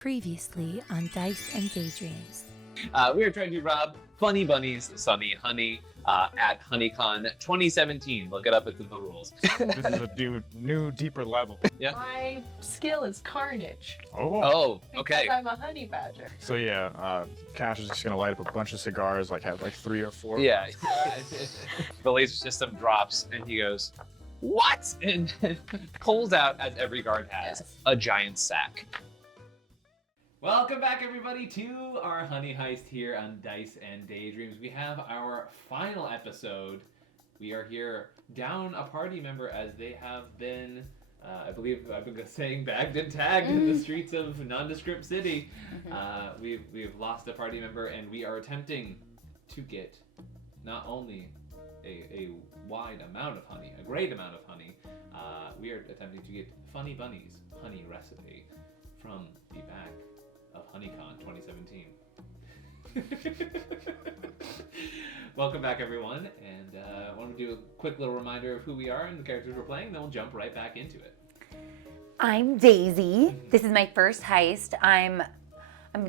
Previously on Dice and Daydreams. We are trying to rob Funny Bunny's Sunny Honey at HoneyCon 2017. Look it up, it's in the rules. This is a new, deeper level. Yeah. My skill is Carnage. Oh, okay. Because I'm a honey badger. So yeah, Cash is just gonna light up a bunch of cigars, like have like 3 or 4. Yeah. The laser system drops and he goes, "What?" And pulls out, as every guard has, a giant sack. Welcome back, everybody, to our Honey Heist here on Dice and Daydreams. We have our final episode. We are here down a party member as they have been, I believe I've been saying, bagged and tagged in the streets of Nondescript City. We've lost a party member, and we are attempting to get not only a wide amount of honey, a great amount of honey, we are attempting to get Funny Bunny's honey recipe from the back of HoneyCon 2017. Welcome back, everyone, and I want to do a quick little reminder of who we are and the characters we're playing, then we'll jump right back into it. I'm Daisy. This is my first heist. I'm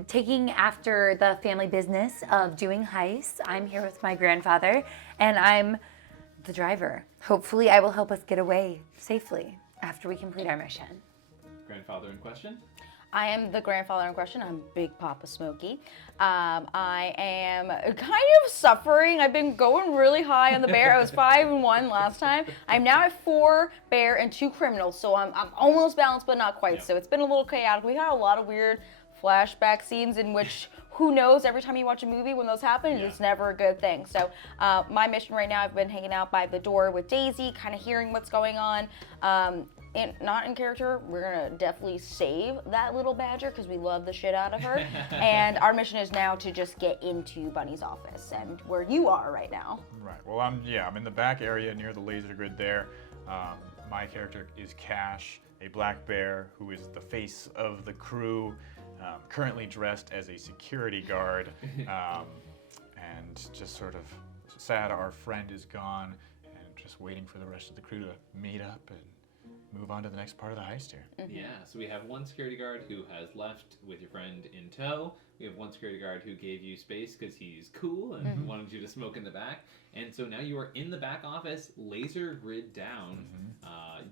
taking after the family business of doing heists. I'm here with my grandfather, and I'm the driver. Hopefully, I will help us get away safely after we complete our mission. Grandfather in question? I am the grandfather in question. I'm Big Papa Smokey. I am kind of suffering. I've been going really high on the bear. I was 5 and 1 last time. I'm now at 4 bear and 2 criminals, so I'm almost balanced, but not quite. Yep. So it's been a little chaotic. We had a lot of weird flashback scenes in which, who knows, every time you watch a movie when those happen, it's never a good thing. So my mission right now, I've been hanging out by the door with Daisy, kind of hearing what's going on. And not in character, we're gonna definitely save that little badger because we love the shit out of her. And our mission is now to just get into Bunny's office and where you are right now. Right. Well, I'm in the back area near the laser grid there. My character is Cash, a black bear who is the face of the crew, currently dressed as a security guard, and just sort of sad our friend is gone, and just waiting for the rest of the crew to meet up and move on to the next part of the heist here. Yeah, so we have one security guard who has left with your friend in tow. We have one security guard who gave you space because he's cool and wanted you to smoke in the back. And so now you are in the back office, laser grid down,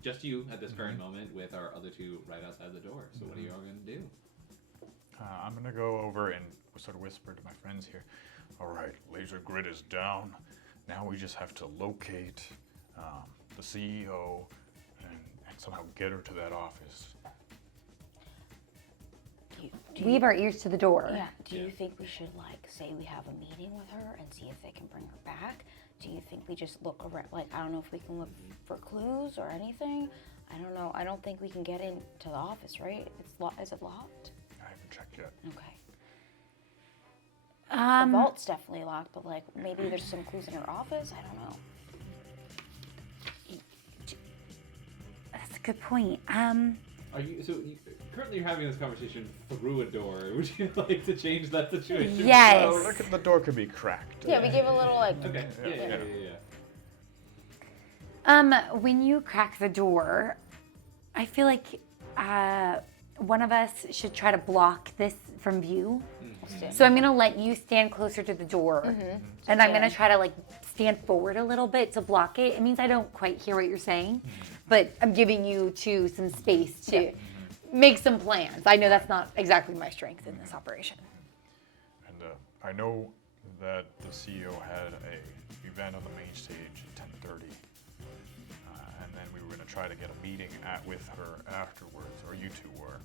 just you at this current moment, with our other 2 right outside the door. So what are you all going to do? I'm gonna go over and sort of whisper to my friends here. All right, laser grid is down. Now we just have to locate the CEO and somehow get her to that office. We have our ears to the door. Yeah. Do you think we should, like, say we have a meeting with her and see if they can bring her back? Do you think we just look around? Like, I don't know if we can look for clues or anything. I don't know. I don't think we can get into the office, right? Is it locked? I haven't checked yet. Okay. The vault's definitely locked, but like maybe there's some clues in her office. I don't know. That's a good point. Currently you're having this conversation through a door. Would you like to change that situation? Yes. Well, the door could be cracked. Yeah, we give a little like. Okay. Yeah. When you crack the door, I feel like one of us should try to block this from view. So I'm gonna let you stand closer to the door, and I'm gonna try to like stand forward a little bit to block it. It means I don't quite hear what you're saying, but I'm giving you some space to make some plans. I know that's not exactly my strength in this operation. And I know that the CEO had a event on the main stage at 10:30, and then we were gonna try to get a meeting with her afterwards, or you 2 were.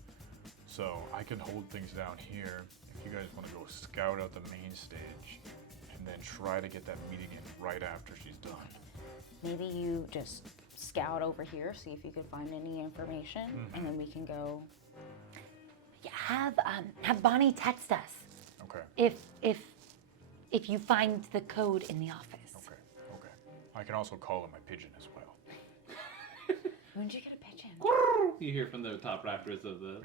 So I can hold things down here if you guys want to go scout out the main stage and then try to get that meeting in right after she's done. Maybe you just scout over here, see if you can find any information, and then we can go. Yeah, have Bonnie text us. Okay. If you find the code in the office. Okay. I can also call him my pigeon as well. When did you get a pigeon? You hear from the top rafters of the...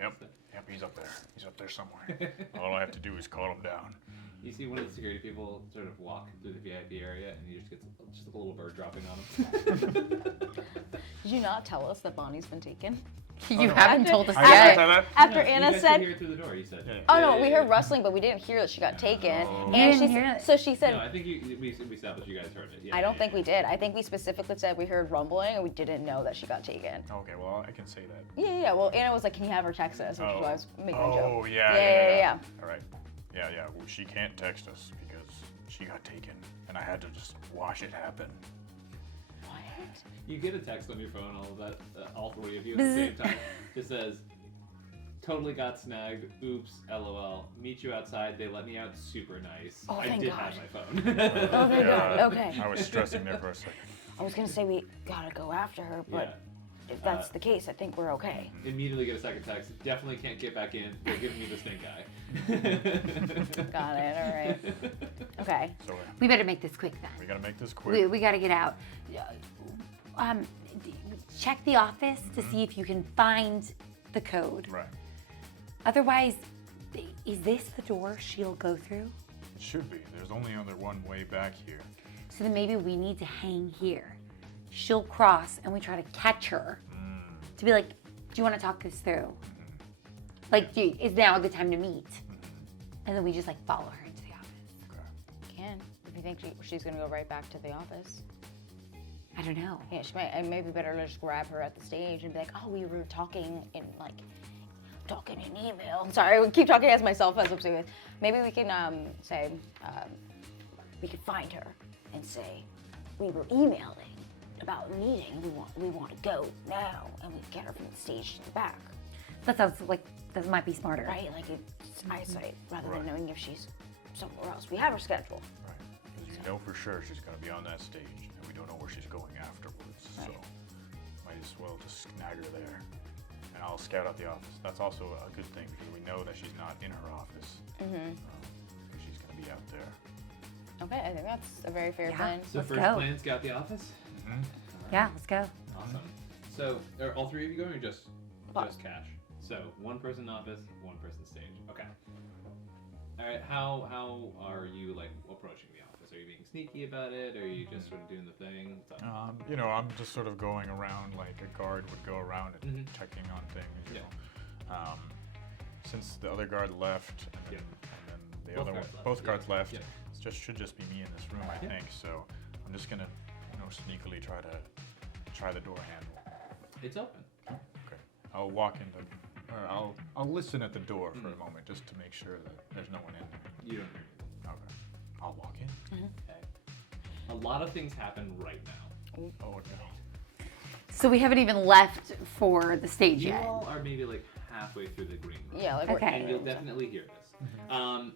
Yep, he's up there. He's up there somewhere. All I have to do is call him down. You see one of the security people sort of walk through the VIP area, and he just gets just a little bird dropping on him. Did you not tell us that Bonnie's been taken? You haven't told us I didn't yet. tell that. After You Anna guys said, could hear it through the door. You said. Yeah. "Oh no, we Yeah. heard rustling, but we didn't hear that she got taken." Oh. And You she didn't hear it? so she said, No, I think we established you guys heard it. Yeah, "I don't yeah, think yeah. we did. I think we specifically said we heard rumbling and we didn't know that she got taken." Okay, well, I can say that. Yeah. Well, Anna was like, "Can you have her text us?" Which is why I was making a joke. Oh, yeah. Yeah. All right. Yeah. Well, she can't text us because she got taken, and I had to just watch it happen. What? You get a text on your phone, all of that, all three of you at the same time. Just says, "Totally got snagged. Oops. LOL. Meet you outside. They let me out. Super nice. Oh, I thank did God. have my phone." Oh, thank God. Yeah, Okay. I was stressing there for a second. I was gonna say we gotta go after her, but if that's the case, I think we're okay. Immediately get a second text. Definitely can't get back in. They're giving me the stink eye. Got it. All right. Okay. So We better make this quick then. we gotta make this quick. We got to get out. Check the office to see if you can find the code. Right. Otherwise, is this the door she'll go through? It should be. There's only other one way back here. So then maybe we need to hang here. She'll cross and we try to catch her to be like, do you want to talk this through? Like, is now a good time to meet? And then we just like follow her into the office. Okay. Can if you think she's gonna go right back to the office. I don't know. Yeah, she might. And maybe better just grab her at the stage and be like, "Oh, we were talking in email." Sorry, I would keep talking as myself as I'm saying. Maybe we can say we could find her and say we were emailing about meeting. We want to go now, and we get her from the stage to the back, That sounds like that might be smarter. right? Like it's eyesight rather Right. than knowing if she's somewhere else. We have her schedule. Right. Because you know for sure she's gonna be on that stage, and we don't know where she's going afterwards. So Right. might as well just snag her there. And I'll scout out the office. That's also a good thing because we know that she's not in her office. Because she's gonna be out there. Okay, I think that's a very fair Yeah. plan. So Let's first go. plan, scout the office. Yeah, let's go. Awesome. So are all three of you going, or just Bob. Cash? So one person office, one person stage. Okay. All right. How are you like approaching the office? Are you being sneaky about it? Or are you just sort of doing the thing? What's up? You know, I'm just sort of going around like a guard would go around and checking on things. You know. Since the other guard left, and then the Both other one, guards left, both yeah. guards left. Yeah. It should just be me in this room, I think. So I'm just gonna, sneakily try the door handle. It's open. Okay. I'll walk into, or I'll listen at the door for a moment just to make sure that there's no one in there. You don't hear anything. Okay. I'll walk in. Okay. A lot of things happen right now. Oh no. So we haven't even left for the stage You yet. all are maybe like halfway through the green room. Yeah, like Okay. And you'll definitely hear this.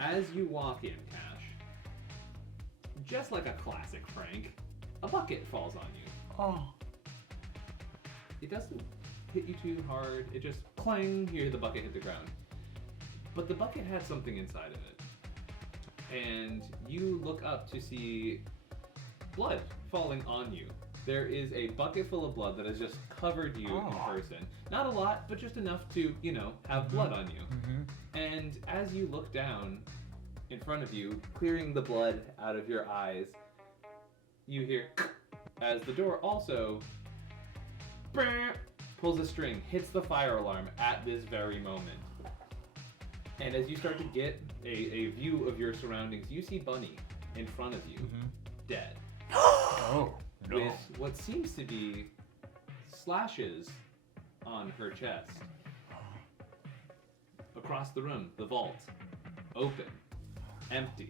As you walk in, Cash, just like a classic prank, a bucket falls on you. Oh. It doesn't hit you too hard. It just clang, you hear the bucket hit the ground. But the bucket had something inside of it. And you look up to see blood falling on you. There is a bucket full of blood that has just covered you in person. Not a lot, but just enough to, have blood on you. And as you look down in front of you, clearing the blood out of your eyes, you hear as the door also pulls a string, hits the fire alarm at this very moment. And as you start to get a view of your surroundings, you see Bunny in front of you, dead. Oh no. With what seems to be slashes on her chest. Across the room, the vault, open, empty.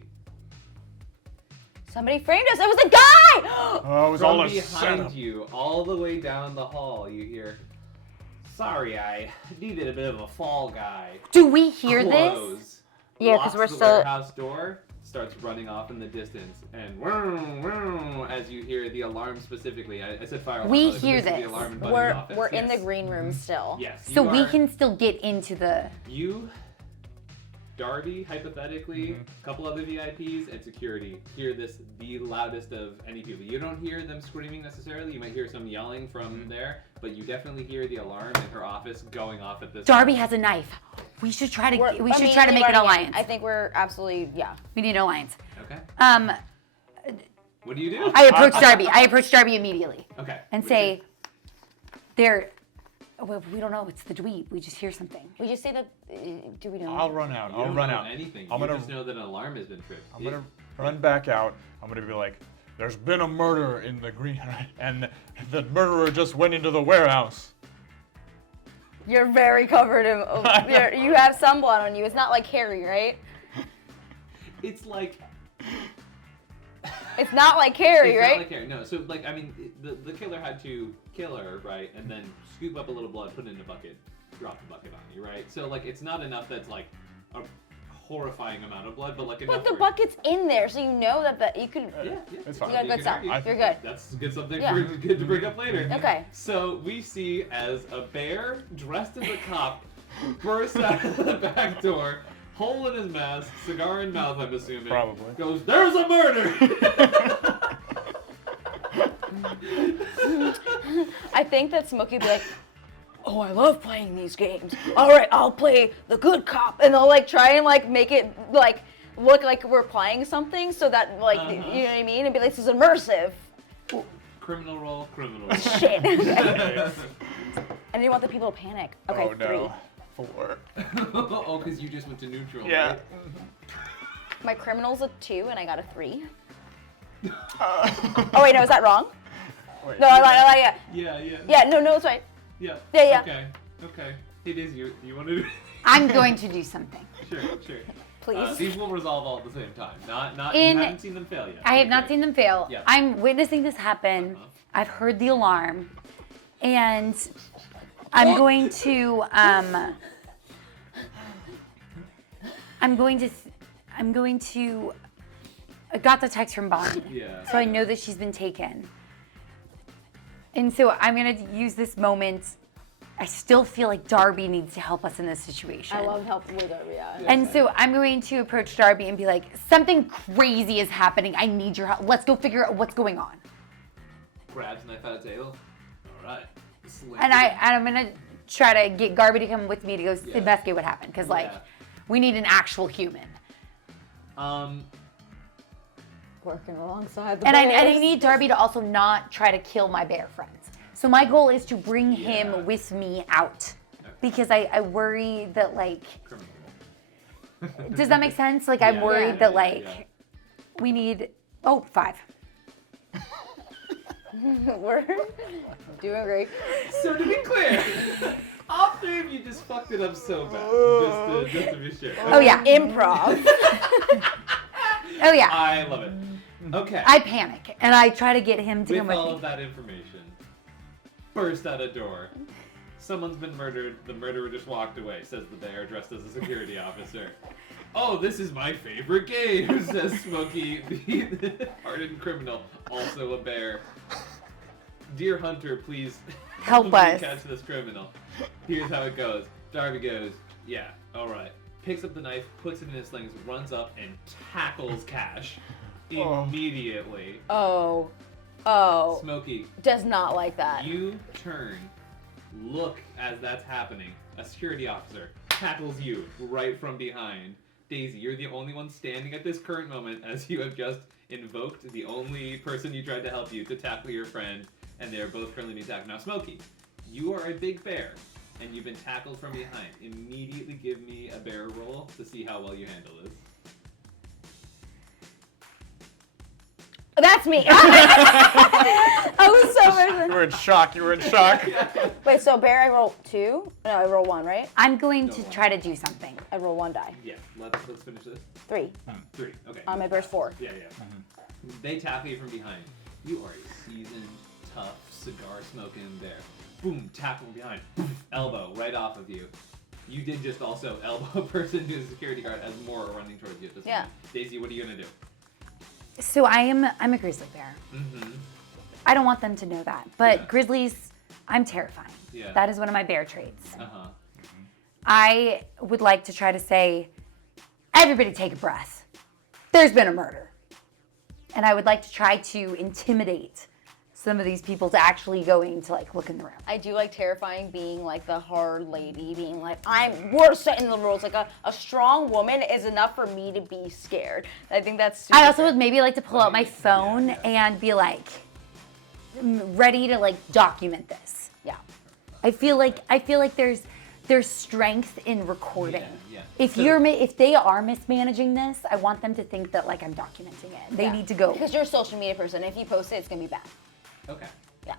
somebody framed us. It was a guy. Oh, it was From all a behind setup. you, all the way down the hall, you hear, "Sorry, I needed a bit of a fall guy." Do we hear this? Close. Yeah, 'cause Locks we're the still- warehouse door, starts running off in the distance, and vroom, vroom, as you hear the alarm specifically. I said fire alarm. We earlier, but hear this is this. The alarm in Bunny's office. We're in the Yes. green room still. Yes. So you we are- can still get into the. You, Darby, hypothetically, a couple other VIPs, and security hear this the loudest of any people. You don't hear them screaming necessarily. You might hear some yelling from there, but you definitely hear the alarm in her office going off at this Darby moment. has a knife. We should try to We're make an immediately running in. alliance. I think we're absolutely, We need an alliance. Okay. What do? I approach Darby. I approach Darby immediately Okay. and say, well, we don't know. It's the dweeb. We just hear something. We just say that, do we know? I'll run out. You I'll don't run know out. anything. I'm You gonna- just know that an alarm has been tripped. I'm gonna run back out. I'm gonna be like, "There's been a murder in the green, and the murderer just went into the warehouse." You're very covered in, you have some blood on you. It's not like Harry, right? It's like. It's not like Harry, It's right? not like Harry. No. So like I mean, the killer had to kill her, right, and then scoop up a little blood, put it in a bucket, drop the bucket on you, right? So like it's not enough that's like a horrifying amount of blood, but like enough. But the where- bucket's in there, so you know that you could. Yeah. It's fine. You got You good can stuff. argue. You're good. That's good something Yeah. good to bring up later. Okay. So we see as a bear dressed as a cop bursts out of the back door, hole in his mask, cigar in mouth, I'm assuming. Probably. Goes, "There's a murder!" I think that Smokey would be like, oh, I love playing these games. All right, I'll play the good cop. And they'll like try and like make it like look like we're playing something so that like, you know what I mean? And be like, this is immersive. Criminal roll, criminal roll. Shit. I didn't want the people to panic. Okay, Oh no. 4. Oh, because you just went to neutral. Yeah. Right? 3. My criminal's a 2 and I got a 3. Oh wait, no, is that wrong? Wait. No, I lied, Yeah. yeah, no, it's right. Yeah. Yeah. Okay. It is you. Do you want to do? I'm going to do something. Sure. Please. These will resolve all at the same time. Not. In- You haven't seen them fail yet. I have not Okay. seen them fail. Yeah. I'm witnessing this happen. Uh-huh. I've heard the alarm, and I'm going to I got the text from Bonnie. Yeah. So I know that she's been taken. And so I'm going to use this moment. I still feel like Darby needs to help us in this situation. I love helping with Darby, yeah. And so I'm going to approach Darby and be like, something crazy is happening. I need your help. Let's go figure out what's going on. Grabs knife out of table. All right. Sling And it. I'm going to try to get Garby to come with me to go Yeah. investigate what happened. Because, like, Yeah. we need an actual human. Working alongside the And I bears. need Darby to also not try to kill my bear friends. So my goal is to bring Yeah. him with me out. Because I worry that, like, Criminal does that make sense? Like, I'm Yeah. worried Yeah, that, yeah, like, yeah. we need, 5. We're doing great. So to be clear, all 3 of you just fucked it up so bad. Just to be sure. Oh, yeah. Improv. Oh, yeah. I love it. Okay. I panic and I try to get him to come With with all me. of that information, burst out a door. Someone's been murdered. The murderer just walked away, says the bear dressed as a security officer. Oh, this is my favorite game, says Smokey, the hardened criminal, also a bear. Dear Hunter, please Help me us. catch this criminal. Here's how it goes. Darby goes, yeah, all right. Picks up the knife, puts it in his slings, runs up, and tackles Cash immediately. Oh. Smokey, Does not like that. you turn, look as that's happening. A security officer tackles you right from behind. Daisy, you're the only one standing at this current moment as you have just invoked the only person you tried to help you to tackle your friend, and they are both currently being tackled. Now, Smokey, you are a big bear, and you've been tackled from behind. Immediately give me a bear roll to see how well you handle this. That's me. I was so You were in shock. You were in shock. Wait, so bear, I roll 2? No, I roll 1, right? I'm going to try to do something. I roll 1 die. Yeah, let's finish this. 3. 3, okay. My bear's 4. Yeah. They tackle you from behind. You are a seasoned, tough, cigar-smoking bear. Boom, tackle from behind. Boom, elbow right off of you. You did just also elbow a person who's a security guard as more are running towards you at this Yeah. point. Daisy, what are you gonna do? So I'm a grizzly bear. Mm-hmm. I don't want them to know that. But Yeah. grizzlies, I'm terrifying. Yeah. That is one of my bear traits. Uh-huh. I would like to try to say, everybody take a breath. There's been a murder. And I would like to try to intimidate some of these people to actually going to like look in the room. I do like terrifying being like the hard lady, being like, we're setting the rules. Like a strong woman is enough for me to be scared. I think that's super I also fair. would maybe like to pull out my phone and be like ready to like document this. Yeah. I feel like there's strength in recording. Yeah. If if they are mismanaging this, I want them to think that like I'm documenting it. They need to go. Because you're a social media person. If you post it, it's gonna be bad. Okay. Yeah.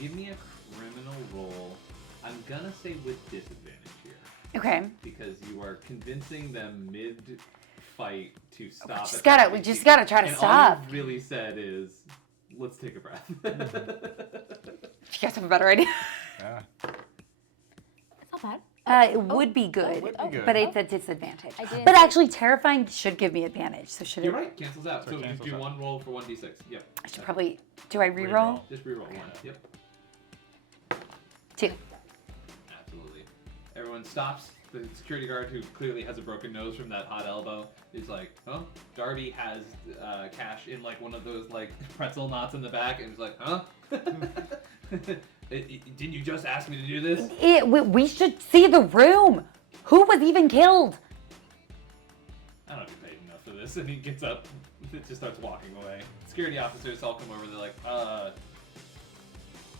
Give me a criminal roll. I'm gonna say with disadvantage here Okay. because you are convincing them mid-fight to stop. We just gotta try to and stop. all you really said is, let's take a breath. You guys have a better idea? Yeah. It's not bad. It would be good, would be good. but it's a disadvantage. I didn't But think- actually, terrifying should give me advantage. So should You're it? right. Cancels out. So So it you cancels do out. one roll for 1d6. Yep. I should probably. Do I re-roll? Just reroll one. Yep. 2. Absolutely. Everyone stops. The security guard, who clearly has a broken nose from that hot elbow, is like, "Huh?" Darby has Cash in like one of those like pretzel knots in the back, and he's like, "Huh? Didn't you just ask me to do this?" We should see the room. Who was even killed? I don't get paid enough for this. And he gets up, just starts walking away. Security officers all come over. They're like,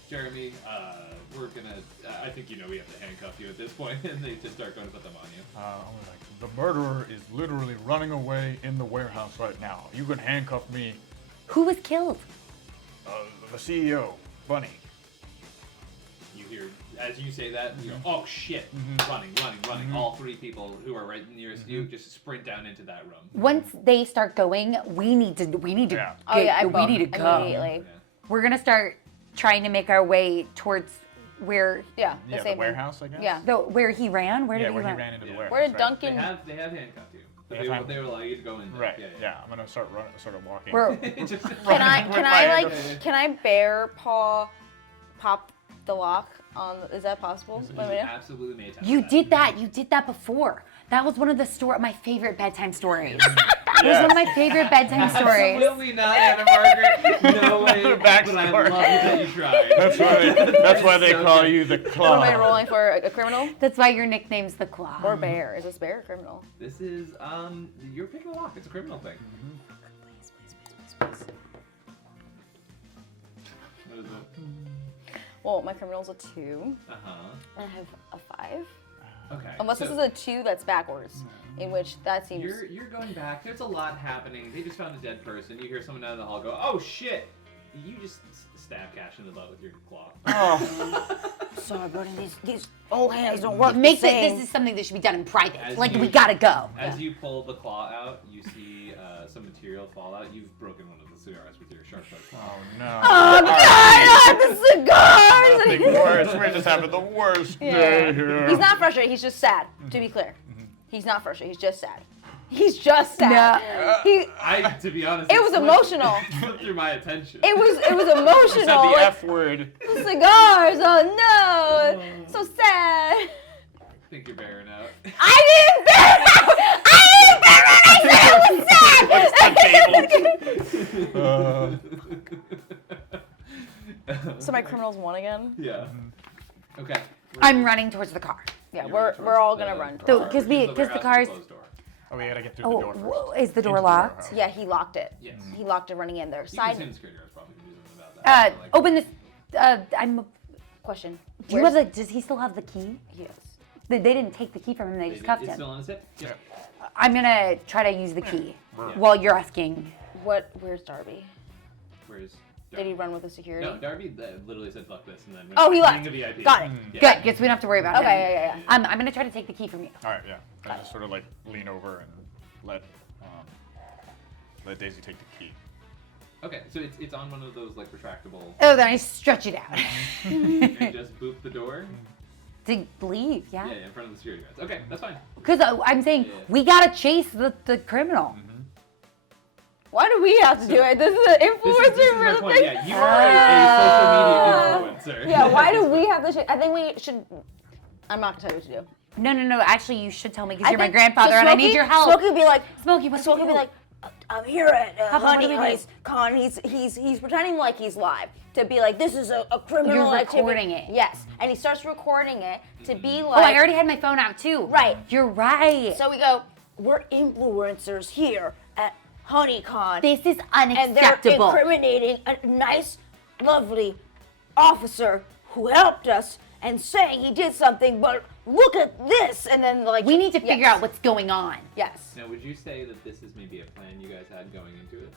Jeremy, we're gonna. I think you know we have to handcuff you at this point, and they just start going to put them on you. I'm like, the murderer is literally running away in the warehouse right now. You can handcuff me. Who was killed? The CEO, Bunny. You hear, as you say that, you go, "Oh shit!" Running. All three people who are right nearest you just sprint down into that room. Once they start going, we need to. Yeah. Oh yeah, we need to go. immediately. We're gonna start trying to make our way towards where Yeah. Yeah, the same one. warehouse, I guess. Yeah. where he ran. Where did he where run? he ran into the Yeah. warehouse. Where did right. Duncan? They have handcuffed you. But They they, have they will allow you to go in. Right. Yeah. Yeah. I'm gonna start walking. We're- Just- Can I with my- can I bear paw pop the lock on? Is that possible? You Wait a minute. absolutely may attempt You that. did that. You did that before. That was one of my favorite bedtime stories. It was one of my favorite bedtime stories. Absolutely not, Anna Margaret. No way. The But I backstory. love that you tried. That's why they So call good. you the What claw. am I rolling for? A criminal That's why your nickname's the Claw. or bear? Is this bear or criminal? This is you're picking a lock. It's a criminal thing. What is it? Well, my criminal's a 2, Uh huh. and I have a 5. Okay. Unless this is a 2 that's backwards, in which that seems. You're going back. There's a lot happening. They just found a dead person. You hear someone down the hall go, "Oh shit!" You just stab Cash in the butt with your claw. Oh, Sorry, buddy. These old hands don't work. This is something that should be done in private. As Like you- we gotta go. As you pull the claw out, you see some material fall out. You've broken one of the cigars with your sharp claw. oh no. Oh God! The cigars. Nothing worse. We're just having the worst day here. He's not frustrated. He's just sad. To be clear, he's not frustrated. He's just sad. He's just sad. To be honest, It was emotional. Slipped through my attention. It was Said emotional. the Like, F word. cigars. Oh no, so sad. I think you're bearing out. I didn't bear it. I didn't bear it. I said it was sad. So my criminal's 1 again. Yeah. Okay. I'm running towards the car. Yeah, You're we're running towards all the gonna run. So, towards 'cause it. we- the 'cause the warehouse cars- is a closed door. Oh, we gotta get through the door first. Is the door Into the locked? warehouse. Yeah, he locked it. Yes. He locked it running in there. You can Side assume the security guard's probably gonna do something about that. but, like, Open this. I'm. question. Do you have the? Does he still have the key? Yes. They didn't take the key from him. They just cuffed it's him. still on his hip? Yep. I'm gonna try to use the key while you're asking. Where's Darby? Where's Did he run with the security? No, Darby literally said fuck this and then went Oh, he being left. a VIP. Got it. Yeah. Good. Guess we don't have to worry about it. Okay, yeah. I'm gonna try to take the key from you. All right, yeah. I just sort of like lean over and let Daisy take the key. Okay, so it's on one of those like retractable Oh, then I stretch it out and just boop the door. to leave. Yeah, Yeah. in front of the security guards. Okay, that's fine. Because I'm saying Yeah. we gotta chase the criminal. Why do we have to do it? This is an This influencer is my for point. the Yeah, you are a social media influencer. Yeah, why do we have to? I think we should. I'm not gonna tell you what to do. No. Actually, you should tell me because I you're my think- grandfather so and I need Smokey- your help. Smokey would be like, Smokey, what's Smokey would be like, I'm here at Papa, what Honey do we do? Heist Con. He's pretending like he's live to be like, this is a criminal You're activity. recording it. Yes, and he starts recording it to be Oh, like. I already had my phone out too. Right. You're right. So we go. We're influencers here at HoneyCon. This is and they're unacceptable. incriminating a nice, lovely officer who helped us and saying he did something, but look at this. And then like We need to figure out what's going on. Yes. Now, would you say that this is maybe a plan you guys had going into it?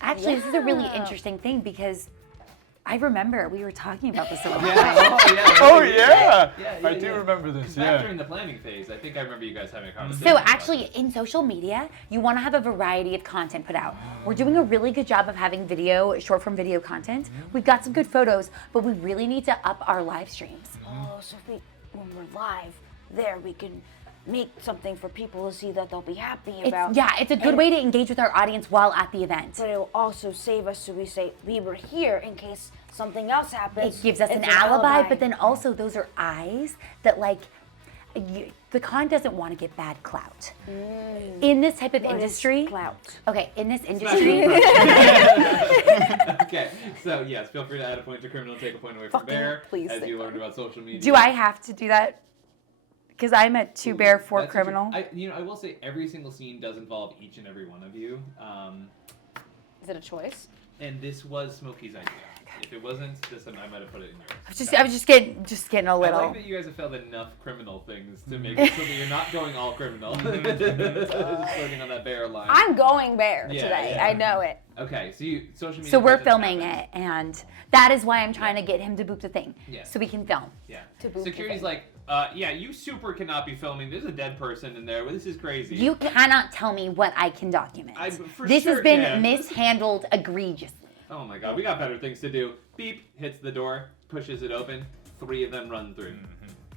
Actually, this is a really Yeah. interesting thing because I remember we were talking about this a lot. Oh yeah. Yeah, I do remember this. Back Yeah. during the planning phase, I think I remember you guys having a conversation. So about actually, it. in social media, you want to have a variety of content put out. We're doing a really good job of having video, short form video content. We've got some good photos, but we really need to up our live streams. Oh, so when we're live there, we can make something for people to see that they'll be happy about. It's a good way to engage with our audience while at the event. But it will also save us, so we say we were here in case something else happens. It gives us It's an alibi, but then also those are eyes that like, the con doesn't want to get bad clout. In this type of What is industry, clout. okay, in this It's not industry, good. Okay, so yes, feel free to add a point to criminal, take a point away from Fucking bear, please as say you learned about social media. do I have to do that? Because I'm at 2 bear, 4 That's criminal. interesting. I will say every single scene does involve each and every one of you. Is it a choice? And this was Smokey's idea. If it wasn't, I might have put it in yours. I was just getting a I little. like that you guys have found enough criminal things to make it so that you're not going all criminal. Just floating on that bear line. I'm going bear Yeah, today. yeah. I know it. Okay, so social media. So we're presence filming happened. it, and that is why I'm trying to get him to boop the thing, Yeah. so we can film. Yeah. To boot the Security's thing. like, yeah, you super cannot be filming. There's a dead person in there. Well, this is crazy. You cannot tell me what I can document. I for This sure has been can. mishandled egregiously. Oh my god, we got better things to do. Beep, hits the door, pushes it open. 3 of them run through.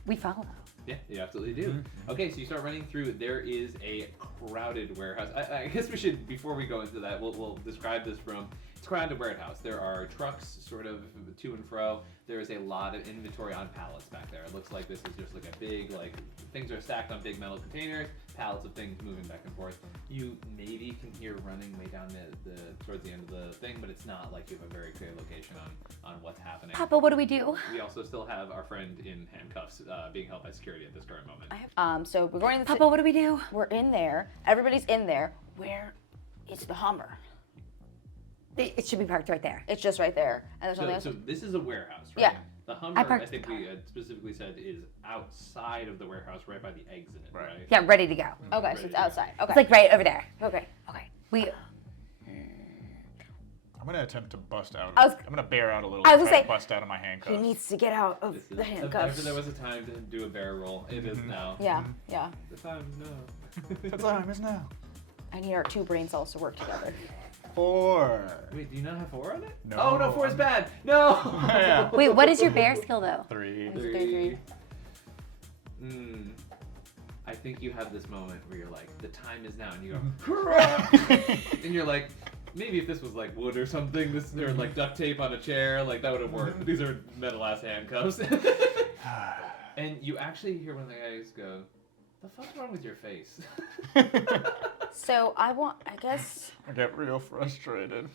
We follow. Yeah, you absolutely do. Okay, so you start running through. There is a crowded warehouse. I guess we should, before we go into that, we'll describe this room. It's a crowded warehouse. There are trucks sort of to and fro. There is a lot of inventory on pallets back there. It looks like this is just like a big, like, things are stacked on big metal containers, pallets of things moving back and forth. You maybe can hear running way down towards the end of the thing, but it's not like you have a very clear location on what's happening. Papa, what do we do? We also still have our friend in handcuffs being held by security at this current moment. So we're going to the Papa, what do we do? We're in there. Everybody's in there. Where is the Hummer? It should be parked right there. It's just right there. And there's nothing So else. this is a warehouse, right? Yeah. The Hummer, I parked think the we specifically said, is outside of the warehouse, right by the exit, right? Yeah, ready to go. Okay, so it's outside. Okay. It's like right over there. okay. I'm gonna attempt to bust out. I was- I'm gonna bear out a little. I was and gonna try to say, bust out of my handcuffs. He needs to get out of This is, the if handcuffs. ever there was a time to do a bear roll, it is now. Yeah, yeah. The time, no. The time is now. I need our 2 brain cells to work together. 4. Wait, do you not have 4 on it? No. Oh no, 4 is bad. No. Yeah. Wait, what is your bear skill though? 3. 3. I think you have this moment where you're like, the time is now, and you go, and you're like, maybe if this was like wood or something, or like duct tape on a chair, like that would have worked. But these are metal ass handcuffs. And you actually hear one of the guys go, "The fuck's wrong with your face?" So I guess. I get real frustrated.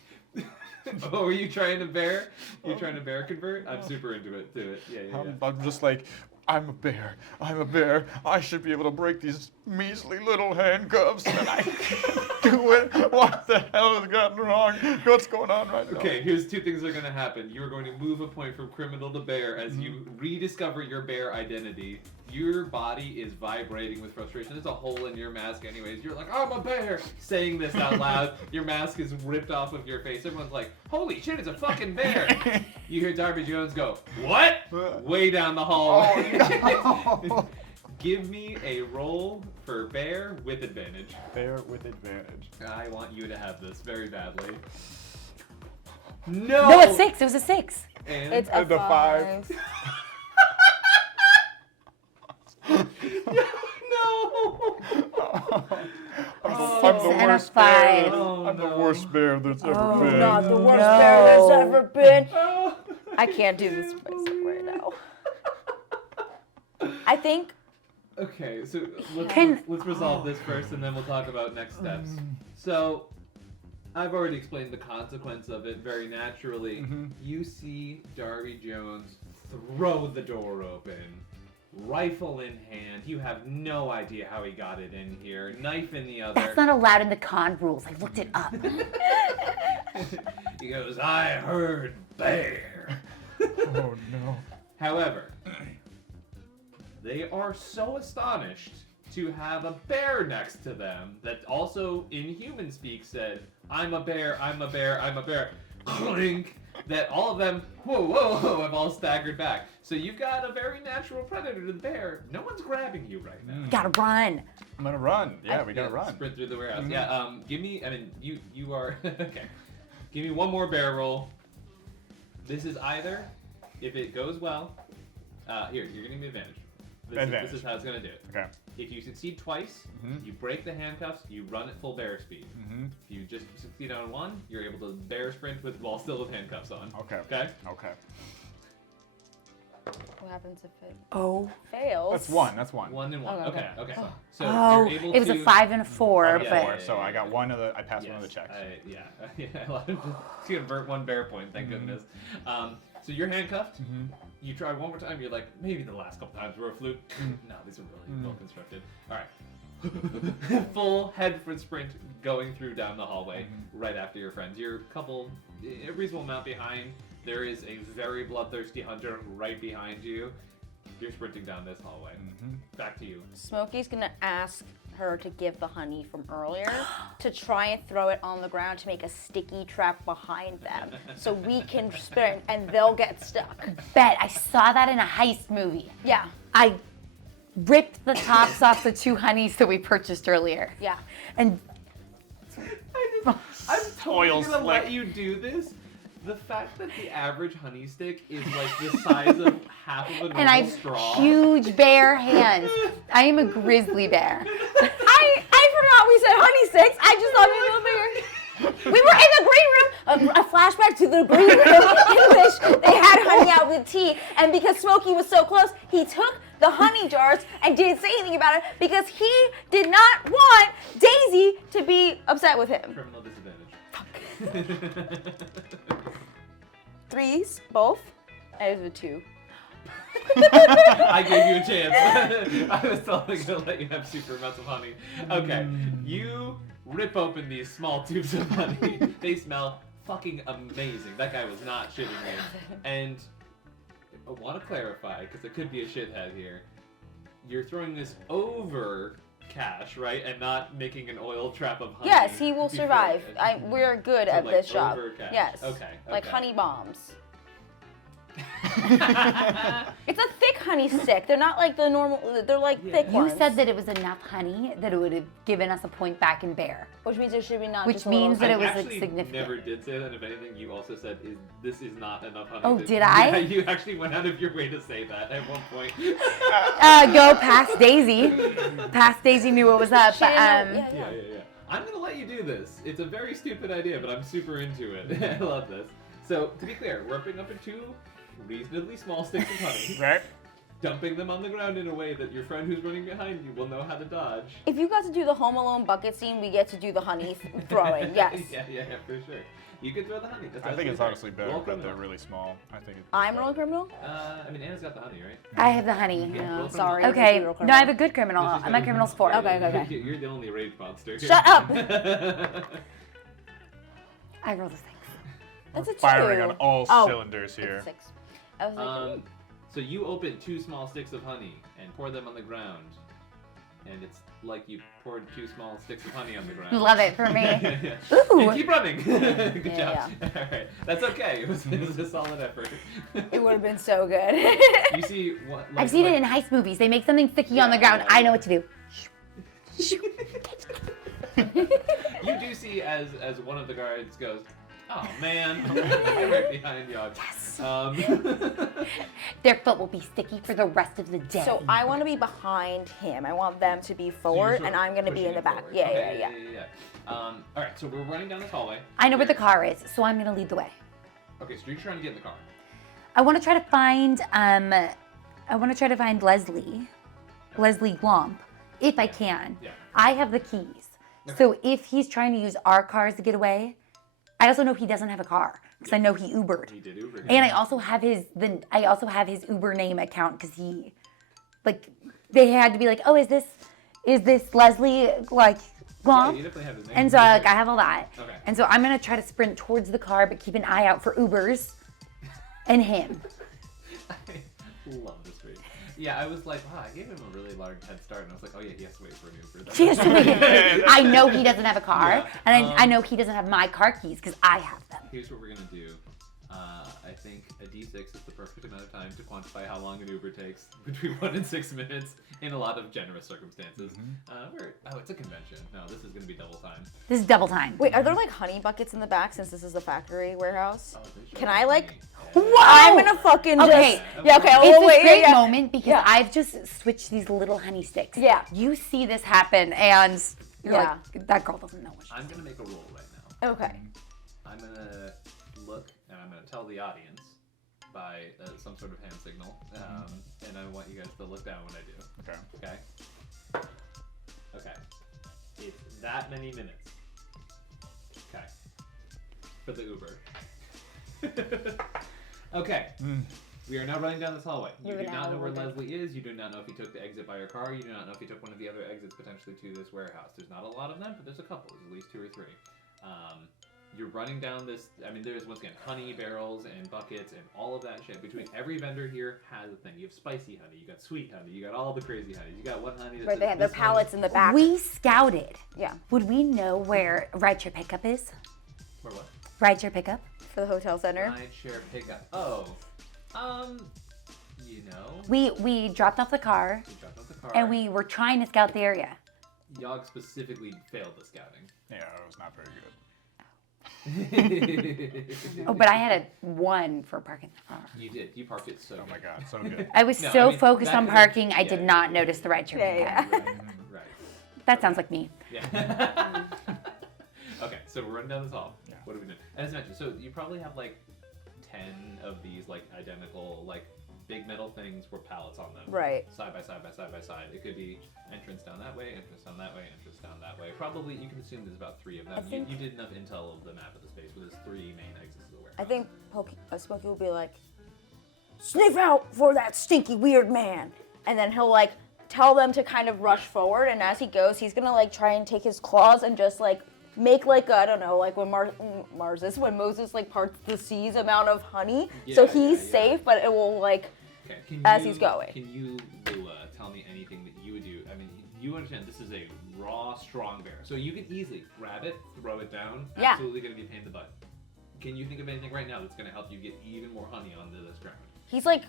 Oh, are you trying to bear? You trying to bear convert? I'm super into it. Do it. Yeah, yeah, yeah. I'm just like, I'm a bear. I'm a bear. I should be able to break these measly little handcuffs, and I can't do it. What the hell has gotten wrong? What's going on right now? Okay, here's 2 things that are going to happen. You are going to move a point from criminal to bear as you rediscover your bear identity. Your body is vibrating with frustration. There's a hole in your mask anyways. You're like, I'm a bear! Saying this out loud. Your mask is ripped off of your face. Everyone's like, holy shit, it's a fucking bear! You hear Darby Jones go, what? Way down the hallway. Oh, no. Give me a roll for bear with advantage. Bear with advantage. I want you to have this very badly. No! No, it's 6. It was a 6. And It's a The 5. no! I'm the and a worst 5. bear. Oh, I'm the no. worst bear that's ever been. Not the worst No. bear there's ever been. Oh. I can't do this myself right now. I think Okay, so Can- let's resolve this first, and then we'll talk about next steps. So, I've already explained the consequence of it very naturally. You see Darby Jones throw the door open, rifle in hand. You have no idea how he got it in here. Knife in the other. That's not allowed in the con rules. I looked it up. He goes, I heard bear. Oh no. However, they are so astonished to have a bear next to them that also in human speak said, I'm a bear, I'm a bear, I'm a bear. Clink! That all of them, whoa, have all staggered back. So you've got a very natural predator to the bear. No one's grabbing you right now. Gotta run. I'm gonna run. Yeah, we gotta run. Sprint through the warehouse. Yeah, give me, you are, okay. Give me one more bear roll. This is either, if it goes well, here, you're gonna give me advantage. This is how it's gonna do it. Okay. If you succeed twice, you break the handcuffs, you run at full bear speed. If you just succeed on one, you're able to bear sprint while still with handcuffs on. Okay. Okay? Okay. What happens if it fails? That's one. That's one. 1 and 1. Okay. Okay. So Oh, you're able it was to... a 5 and a 4, Yeah, but yeah, So I got one of the. I passed one of the checks. Yeah. You convert 1 bear point, thank goodness. So you're handcuffed. You try one more time. You're like, maybe the last couple times were a fluke. No, these are really well constructed. All right. Full head first sprint going through down the hallway right after your friends. You're a reasonable amount behind. There is a very bloodthirsty hunter right behind you. You're sprinting down this hallway. Back to you. Smokey's gonna ask her to give the honey from earlier to try and throw it on the ground to make a sticky trap behind them so we can sprint and they'll get stuck. bet I saw that in a heist movie. Yeah. I ripped the tops off the 2 honeys that we purchased earlier. Yeah. And I'm totally Oil gonna slick. let you do this. The fact that the average honey stick is like the size of half of a normal and I have straw. huge bear hands. I am a grizzly bear. I forgot we said honey sticks. I just thought we were bigger. We were in the green room, a flashback to the green room in which they had honey out with tea. And because Smokey was so close, he took the honey jars and didn't say anything about it because he did not want Daisy to be upset with him. Criminal disadvantage. 3s, both. It was a 2. I gave you a chance. I was totally gonna let you have super amounts of honey. Okay, you rip open these small tubes of honey. They smell fucking amazing. That guy was not shitting me. And I want to clarify, because it could be a shithead here. You're throwing this over Cash, right? And not making an oil trap of honey. Yes, he will before survive. it. We're good So, at like, this job. over Cash. Yes. Okay. Like okay. honey bombs. It's a thick honey stick. They're not like the normal, they're like thick You ones. said that it was enough honey that it would have given us a point back in bear. Which means there should be not Which just a little means that I it was actually significant. never did say that. If anything, you also said this is not enough honey. Oh, to-" did I? Yeah, you actually went out of your way to say that at one point. Go past Daisy. Past Daisy knew what was up. She didn't know- Yeah. I'm gonna let you do this. It's a very stupid idea, but I'm super into it. I love this. So to be clear, we're ripping up in 2 reasonably small sticks of honey, Right? dumping them on the ground in a way that your friend who's running behind you will know how to dodge. If you got to do the Home Alone bucket scene, we get to do the honey throwing. Yes. yeah, for sure. You can throw the honey. That's I think it's absolutely honestly fair. better Roll that criminal. they're really small. I think it's I'm rolling criminal? I mean, Anna's got the honey, right? I have the honey. Yeah, roll Sorry. criminal. Okay. Real No, I have a good criminal. She's got I'm at criminals 4. Okay. You're the only rage monster. here. Shut up! I rolled a 6. That's a 2. firing on all Oh, cylinders here. 6. I was like, So you open 2 small sticks of honey and pour them on the ground. And it's like you poured 2 small sticks of honey on the ground. Love it for me. Yeah. Ooh. And keep running. Good Yeah, job. All right. That's okay. It was a solid effort. it would have been so good. You see what? I've seen it in heist movies. They make something sticky on the ground. I know what to do. You do see as one of the guards goes, oh man, I'm right behind you. Yes. Their foot will be sticky for the rest of the day. So I want to be behind him. I want them to be forward, and I'm going to be in the back. Yeah. All right, so we're running down this hallway. I know where the car is, so I'm gonna lead the way. Okay, so you're trying to get in the car. I want to try to find Leslie. Leslie Glomp if I can. Yeah. I have the keys. So if he's trying to use our cars to get away, I also know he doesn't have a car because I know he Ubered. He did Uber. And I also have his Uber name account because he, like, they had to be like, oh, is this Leslie like Glomp? Yeah, you definitely have his name. And so I have all that. Okay. And so I'm gonna try to sprint towards the car, but keep an eye out for Ubers and him. I love this read. Yeah, I was like, wow, I gave him a really large head start, and I was like, oh yeah, he has to wait for an Uber. That's Yes, I know he doesn't have a car, Yeah. and I know he doesn't have my car keys because I have them. Here's what we're gonna do. I think a D6 is the perfect amount of time to quantify how long an Uber takes, between 1 and 6 minutes, in a lot of generous circumstances. It's a convention. No, this is gonna be double time. This is double time. Wait, are there like honey buckets in the back since this is the factory warehouse? Oh, they should Can have I like? me. I'm gonna fucking Okay. just. Yeah. Okay. It's Oh a wait. great Yeah. moment because Yeah. I've just switched these little honey sticks. Yeah. You see this happen, and you're Yeah. like, that girl doesn't know what she's I'm gonna make a roll right now. Okay. I'm gonna look and I'm gonna tell the audience by some sort of hand signal, and I want you guys to look down when I do. Okay. Okay. Okay. It's that many minutes. Okay. For the Uber. Okay. We are now running down this hallway. You You're do not know where now Leslie is. You do not know if he took the exit by your car. You do not know if he took one of the other exits potentially to this warehouse. There's not a lot of them, but there's a couple. There's at least 2 or 3. You're running down this. I mean, there's once again honey barrels and buckets and all of that shit. Between every vendor here has a thing. You have spicy honey. You got sweet honey. You got all the crazy honeys. You got one honey that's Right. They have their pallets in the back. We scouted. Yeah. Would we know where rideshare pickup is? Where what? Rideshare pickup? For the hotel center. Rideshare pickup. Oh, you know, We dropped off the car we dropped off the car. and we were trying to scout the area. Yawg specifically failed the scouting. Yeah, it was not very good. Oh, but I had a 1 for parking the car. You did. You parked it so Oh my good. god, so good. I was No, so I mean, focused that on could've- parking, I did yeah, not yeah, notice the rideshare Yeah, pickup. yeah. Right. That sounds like me. Yeah. Okay, so we're running down this hall. Yeah. What are we doing? As mentioned, so you probably have like 10 of these like identical like big metal things with pallets on them. Right. Side by side by side by side. It could be entrance down that way, entrance down that way, entrance down that way. Probably you can assume there's about 3 of them. think- You did enough intel of the map of the space where there's 3 main exits to the warehouse. I think Smokey will be like, sniff out for that stinky weird man, and then he'll like tell them to kind of rush forward. And as he goes, he's gonna like try and take his claws and just like make like I don't know, like when when Moses like parts the seas amount of honey, so Yeah, he's yeah. safe, but it will like Okay, as he's going. Can you, Lua, tell me anything that you would do? I mean, you understand this is a raw, strong bear, so you can easily grab it, throw it down. Yeah. Absolutely going to be a pain in the butt. Can you think of anything right now that's going to help you get even more honey onto this ground? he's like,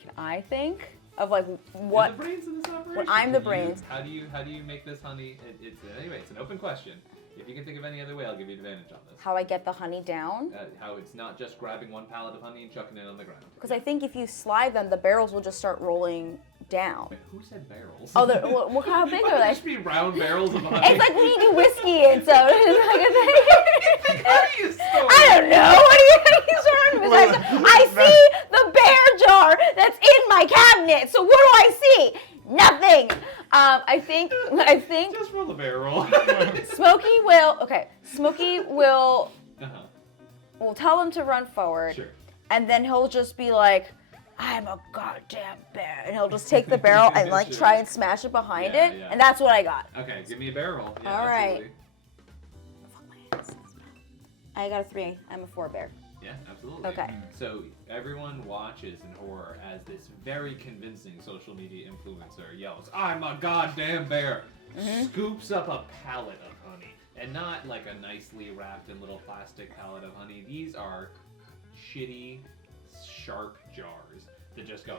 can I think of like what? You're the brains in this operation. I'm the Can you- brains. How do you make this honey? It's an open question. If you can think of any other way, I'll give you advantage on this. How I get the honey down? How it's not just grabbing one pallet of honey and chucking it on the ground. Because I think if you slide them, the barrels will just start rolling down. Wait, who said barrels? Oh, what how big are They they? should be round barrels of honey. It's like when you do whiskey and so it's like a thing. Honey story. I don't know. What are you talking about? I see the bear jar that's in my cabinet. So what do I see? Nothing. I think Just roll the barrel. Smokey will. Okay, Smokey will Uh-huh. tell him to run forward, Sure. and then he'll just be like, "I'm a goddamn bear," and he'll just take the barrel and like Sure. try and smash it behind Yeah, it, yeah. and that's what I got. Okay, give me a barrel. Yeah, All right. absolutely. I got a 3. I'm a 4 bear. Yeah, absolutely. Okay. So everyone watches in horror as this very convincing social media influencer yells, "I'm a goddamn bear!" Scoops up a pallet of honey. And not like a nicely wrapped in little plastic pallet of honey. These are shitty, sharp jars that just go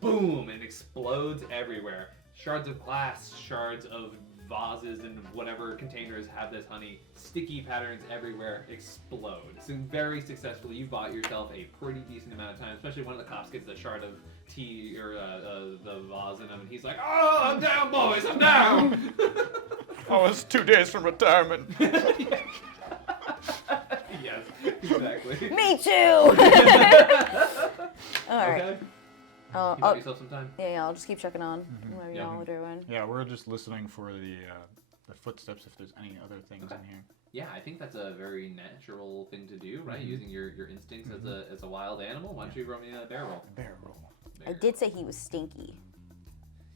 boom and explodes everywhere. Shards of glass, shards of vases and whatever containers have this honey, sticky patterns everywhere, explode. So very successfully, you bought yourself a pretty decent amount of time, especially when the cops gets a shard of tea or the vase in them, and he's like, "Oh, I'm down, boys, I'm down." Oh, it's 2 days from retirement. Yes, exactly. Me too. All right. Okay. Keep up yourself some time. Yeah, I'll just keep checking on whatever Yeah. y'all are doing. Yeah, we're just listening for the footsteps if there's any other things in here. Yeah, I think that's a very natural thing to do, right? Using your instincts as a wild animal. Why don't you roll me a bear roll? Bear roll. I did say he was stinky.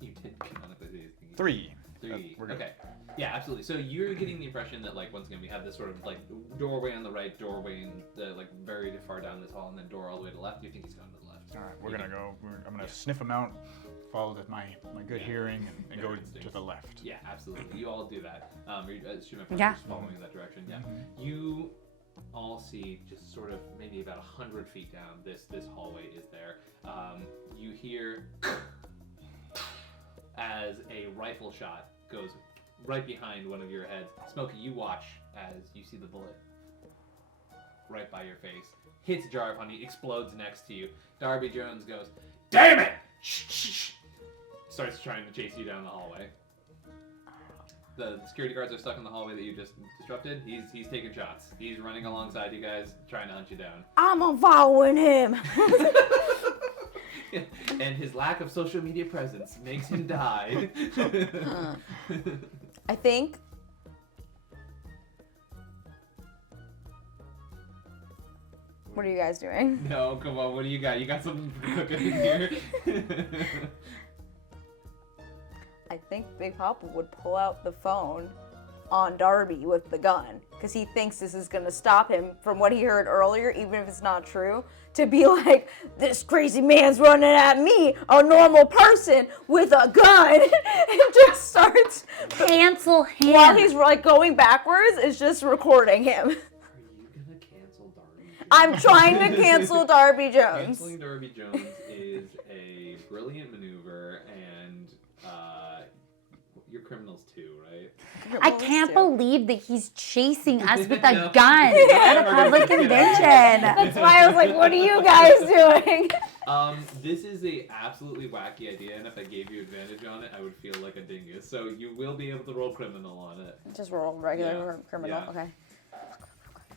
You did canonically say it's thinking. 3. 3. We're good. Okay. Yeah, absolutely. So you're getting the impression that, like, once again, we have this sort of like doorway on the right, doorway in the like very far down this hall, and then door all the way to the left. You think he's gone to the left? All right, we're gonna go. I'm gonna sniff him out, follow my good hearing, and Your go instincts. to the left. Yeah, absolutely. You all do that. Assume my Yeah. just following that direction. Yeah. You all see just sort of maybe about 100 feet down. This hallway is there. You hear as a rifle shot goes right behind one of your heads. Smokey, you watch as you see the bullet right by your face. Hits Jar upon you, explodes next to you. Darby Jones goes, "Damn it!" Shh, shh, shh. Starts trying to chase you down the hallway. The security guards are stuck in the hallway that you just disrupted. He's taking shots. He's running alongside you guys, trying to hunt you down. I'm following him. And his lack of social media presence makes him die. I think. What are you guys doing? No, come on, what do you got? You got something cooking in here? I think Big Papa would pull out the phone on Darby with the gun because he thinks this is going to stop him from what he heard earlier, even if it's not true, to be like, this crazy man's running at me, a normal person with a gun, and just starts, Cancel him. while he's like going backwards, is just recording him. Are you gonna cancel Darby Jones? I'm trying to cancel Darby Jones. Canceling Darby Jones is a brilliant maneuver, and you're criminals too, right? I can't believe that he's chasing us with a No. gun at a public convention. That's why I was like, what are you guys doing? This is a absolutely wacky idea, and if I gave you advantage on it, I would feel like a dingus. So you will be able to roll criminal on it. Just roll regular criminal. Yeah. Okay.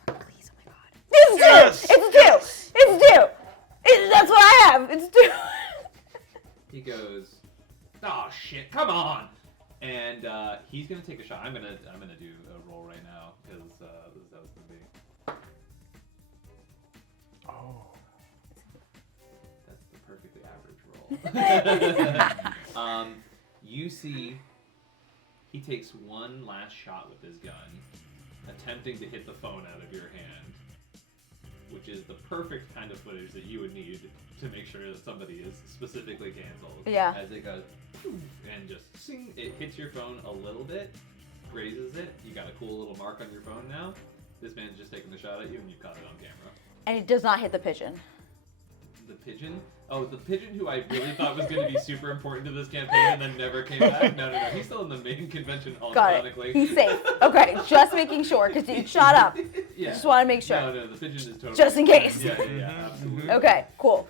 Please, oh my God. It's Yes! two! It's two! That's what I have! It's two! He goes, "Oh shit, come on!" And he's gonna take a shot. I'm gonna do a roll right now because this is how it's gonna be. Oh. That's the perfectly average roll. You see, he takes one last shot with his gun, attempting to hit the phone out of your hand, which is the perfect kind of footage that you would need to make sure that somebody is specifically canceled. Yeah. As it goes, and just sing, it hits your phone a little bit, grazes it. You got a cool little mark on your phone now. This man's just taking the shot at you, and you caught it on camera. And it does not hit the pigeon. The pigeon? Oh, the pigeon who I really thought was going to be super important to this campaign and then never came back? No. He's still in the main convention Got ironically. it. He's safe. Okay, just making sure, because he shot up. Yeah. Just want to make sure. No, the pigeon is totally Just in fine. case. Yeah, absolutely. Okay, cool.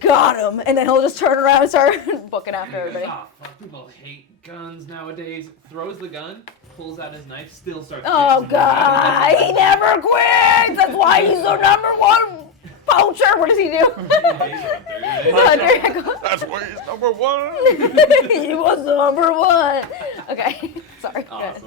Got him. And then he'll just turn around and start booking after He goes, everybody. "Ah, fuck, people hate guns nowadays." Throws the gun, pulls out his knife, still starts Oh, chasing God. He never quits. That's why he's the number one poacher. What does he do? Hunter. That's why he's number 1. He was number one. Okay, sorry. Go ahead.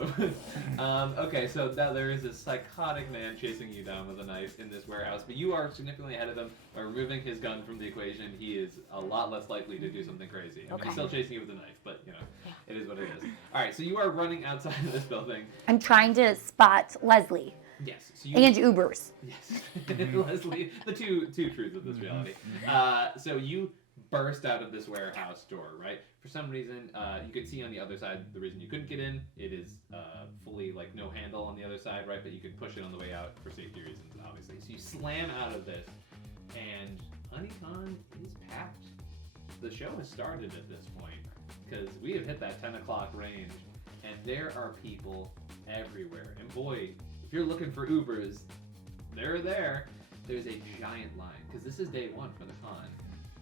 Awesome. Okay, so now there is a psychotic man chasing you down with a knife in this warehouse, but you are significantly ahead of him. By removing his gun from the equation, he is a lot less likely to do something crazy. I mean, Okay. he's still chasing you with a knife, but it is what it is. All right, so you are running outside of this building. I'm trying to spot Leslie Yes. So you, and Ubers. Yes. Leslie, the two truths of this reality. So you burst out of this warehouse door, right? For some reason, you could see on the other side the reason you couldn't get in. It is fully like no handle on the other side, right? But you could push it on the way out for safety reasons, obviously. So you slam out of this, and Honeycon is packed. The show has started at this point because we have hit that 10 o'clock range, and there are people everywhere. And boy, if you're looking for Ubers, they're there. There's a giant line because this is day one for the con.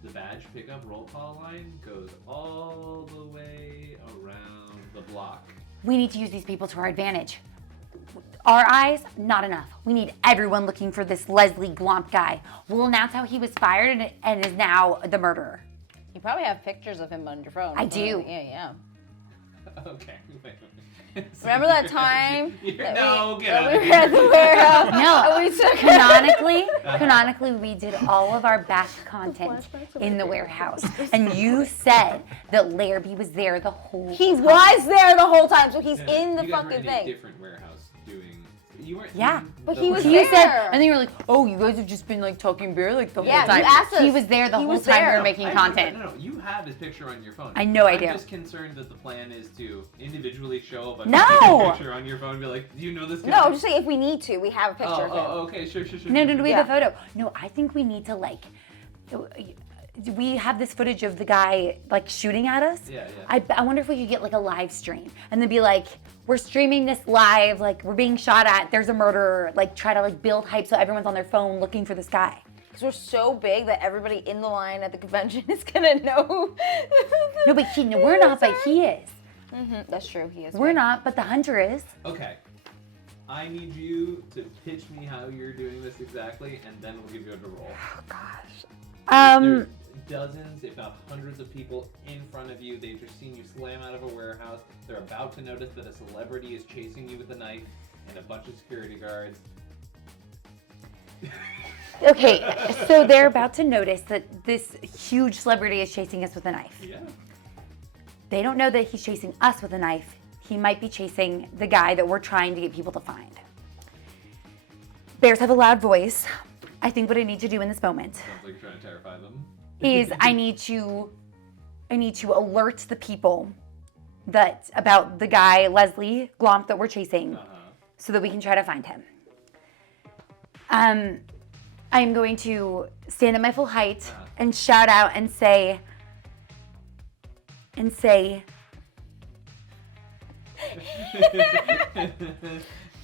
The badge pickup roll call line goes all the way around the block. We need to use these people to our advantage. Our eyes, not enough. We need everyone looking for this Leslie Glomp guy. We'll announce how he was fired and is now the murderer. You probably have pictures of him on your phone. I do. Yeah. Okay. Wait. Remember that time Get we out were at the warehouse? No, and we took canonically, we did all of our back content in the warehouse, and you said that Larrabee was there the whole He time. was there the whole time, so he's No, in the you guys were fucking in a thing. different warehouse doing. You weren't. Yeah. in But the he was warehouse. You said, there. and then you were like, "Oh, you guys have just been like talking beer like the Yeah, whole time." you asked us. He was there the He whole was time we there. were making I- content. No, you have his picture on your phone. I know I do. I'm just concerned that the plan is to individually show up a No! picture on your phone and be like, do you know this guy? No, I'm just saying if we need to, we have a picture of him. Oh, okay, sure. No, do we have a Yeah. photo? No, I think we need to like. We have this footage of the guy like shooting at us. Yeah. I wonder if we could get like a live stream and then be like, we're streaming this live, like we're being shot at, there's a murderer, like try to like build hype so everyone's on their phone looking for this guy. Because we're so big that everybody in the line at the convention is gonna know. No, but we're not, but he is. That's true, he is. We're big. not, but the hunter is. Okay. I need you to pitch me how you're doing this exactly, and then we'll give you a roll. Oh gosh. There's dozens, if not hundreds of people in front of you. They've just seen you slam out of a warehouse. They're about to notice that a celebrity is chasing you with a knife and a bunch of security guards. Okay, so they're about to notice that this huge celebrity is chasing us with a knife. Yeah. They don't know that he's chasing us with a knife. He might be chasing the guy that we're trying to get people to find. Bears have a loud voice. I think what I need to do in this moment Sounds like you're trying to terrify them. is I need to alert the people that about the guy Leslie Glomp that we're chasing, so that we can try to find him. I am going to stand at my full height and shout out and say.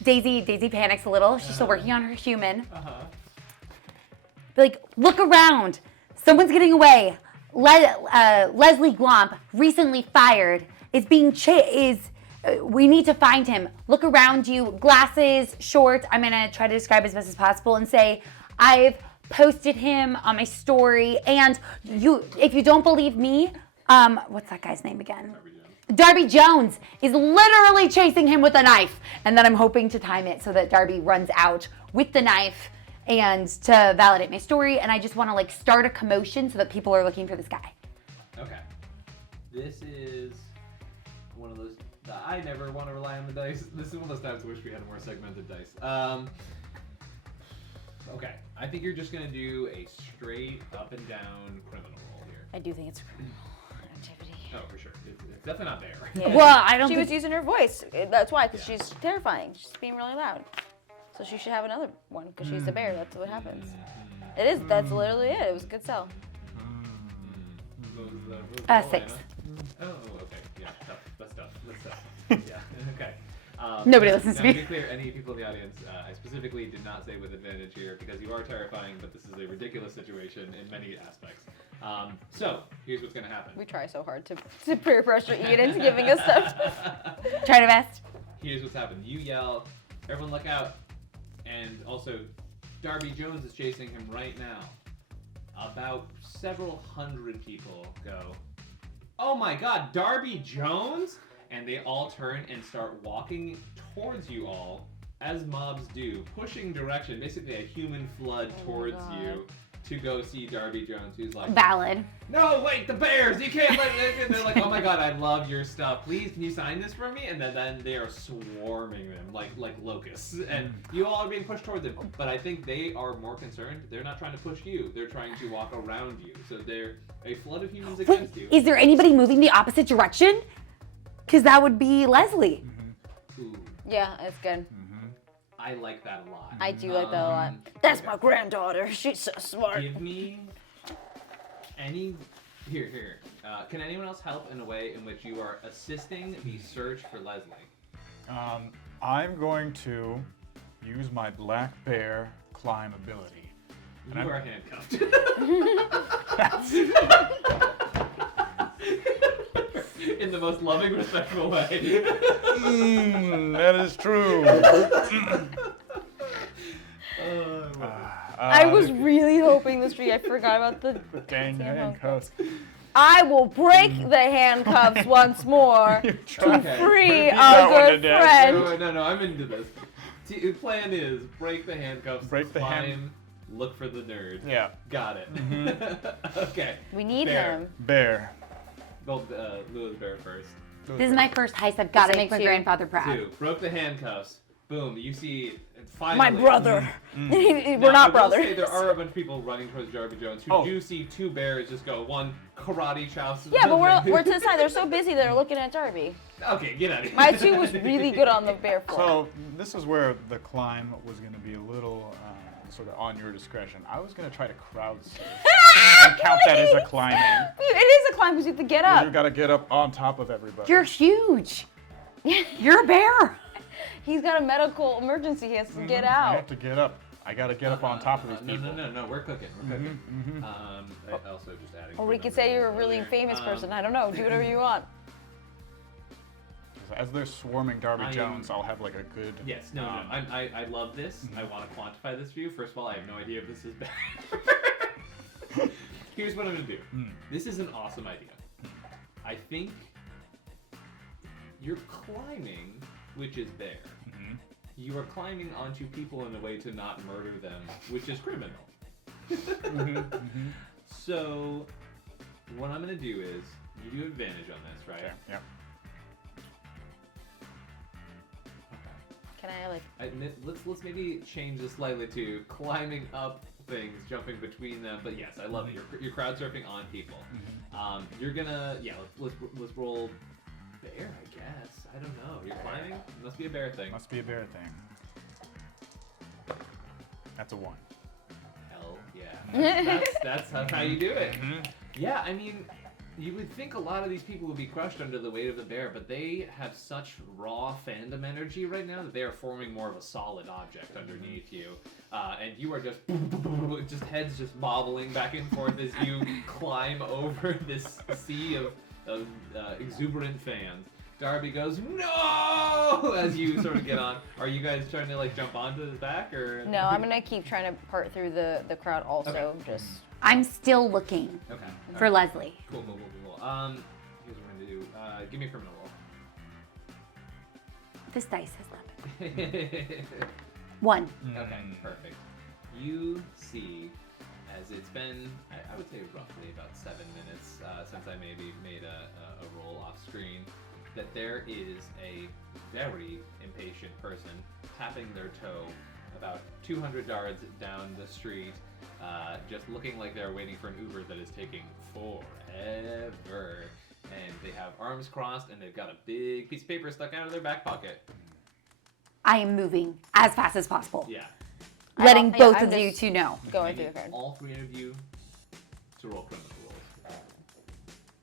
Daisy panics a little. She's still working on her human. Be like, look around. Someone's getting away. Leslie Glomp, recently fired, is being we need to find him. Look around you. Glasses, shorts. I'm gonna try to describe as best as possible and say, I've posted him on my story. And if you don't believe me, what's that guy's name again? Darby Jones is literally chasing him with a knife. And then I'm hoping to time it so that Darby runs out with the knife and to validate my story. And I just want to like start a commotion so that people are looking for this guy. Okay. This is one of those. I never want to rely on the dice. This is one of those times I wish we had more segmented dice. Okay. I think you're just going to do a straight up and down criminal roll here. I do think it's a criminal activity. Oh, for sure. It's definitely not there. Yeah. Well, I don't She think was using her voice. That's why, because she's terrifying. She's being really loud. So she should have another one, because she's the bear. That's what happens. It is. That's literally it. It was a good sell. What was the roll, 6. Anna? Oh, okay. Yeah, tough. That's tough. Yeah, okay. Nobody listens to now, me. To be clear, any people in the audience, I specifically did not say with advantage here because you are terrifying, but this is a ridiculous situation in many aspects. So, here's what's going to happen. We try so hard to peer pressure Ian into giving us stuff. try to best. Here's what's happened. You yell, everyone look out, and also, Darby Jones is chasing him right now. About several hundred people go, oh my god, Darby Jones? And they all turn and start walking towards you all, as mobs do, pushing direction, basically a human flood towards you to go see Darby Jones, who's like, Valid. no, wait, the bears, you can't let it. And they're like, oh my god, I love your stuff. Please, can you sign this for me? And then they are swarming them like locusts. And you all are being pushed toward them. But I think they are more concerned. They're not trying to push you. They're trying to walk around you. So they're a flood of humans Wait, against you. is there anybody moving the opposite direction? Because that would be Leslie. Ooh, Yeah, it's good. I like that a lot. I do like that a lot. That's my granddaughter. She's so smart. Give me any... Here. Can anyone else help in a way in which you are assisting the search for Leslie? I'm going to use my black bear climb ability. You are handcuffed. In the most loving, respectful way. That is true. I was really hoping this tree. I forgot about the Dang handcuffs. I will break the handcuffs once more to Okay. free Repeat that our one good to death. friend. No, I'm into this. The plan is break the handcuffs, Break the climb, look for the nerd. Yeah. Got it. Okay. We need Bear. him. Bear. Go, Lewis Bear first. This is my first heist. I've got to Say make my two. grandfather proud. 2. Broke the handcuffs. Boom. You see, finally. My brother. We're Now, not I will say brothers. there are a bunch of people running towards Darby Jones who Oh. do see 2 bears just go one karate chouse. Yeah, but we're to the side. They're so busy they're looking at Darby. Okay, get out of here. My 2 was really good on the bear floor. So this is where the climb was going to be a little sort of on your discretion. I was going to try to crowdsurf and count that as a climbing. It is a climb because you have to get You up. got to get up on top of everybody. You're huge. You're a bear. He's got a medical emergency. He has to get I out. have to get up. I got to get up on top of these people. No, we're cooking. We're cooking. I also just adding. Or we could say you're a really famous person. I don't know. Do whatever you want. As they're swarming Darby I am- Jones, I'll have like a good. Yes, no. I love this. I want to quantify this for you. First of all, I have no idea if this is bad. Here's what I'm gonna do. This is an awesome idea. I think you're climbing, which is bear. You are climbing onto people in a way to not murder them, which is criminal. So, what I'm gonna do is you do advantage on this, right? Okay. Yeah. Can I like? Let's maybe change this slightly to climbing up things, jumping between them. But yes, I love it. You're crowd surfing on people. You're gonna let's roll bear, I guess. I don't know. You're climbing. Must be a bear thing. Must be a bear thing. That's a 1. Hell yeah. That's how you do it. Yeah, I mean, you would think a lot of these people would be crushed under the weight of the bear, but they have such raw fandom energy right now that they are forming more of a solid object underneath you. And you are just heads just bobbling back and forth as you climb over this sea of exuberant fans. Darby goes, no! As you sort of get on. Are you guys trying to like jump onto his back or? No, I'm gonna keep trying to part through the crowd also. Okay. Just. I'm still looking Okay. for Leslie. Cool. Here's what we're gonna do. Give me a criminal roll. This dice has 11. 1. Okay, perfect. You see, as it's been, I would say roughly about 7 minutes since I maybe made a roll off screen, that there is a very impatient person tapping their toe about 200 yards down the street, just looking like they're waiting for an Uber that is taking forever. And they have arms crossed and they've got a big piece of paper stuck out of their back pocket. I am moving as fast as possible. Yeah. Letting Yeah, both I'm of you just two know. Going I through need the card. all 3 of you to roll criminal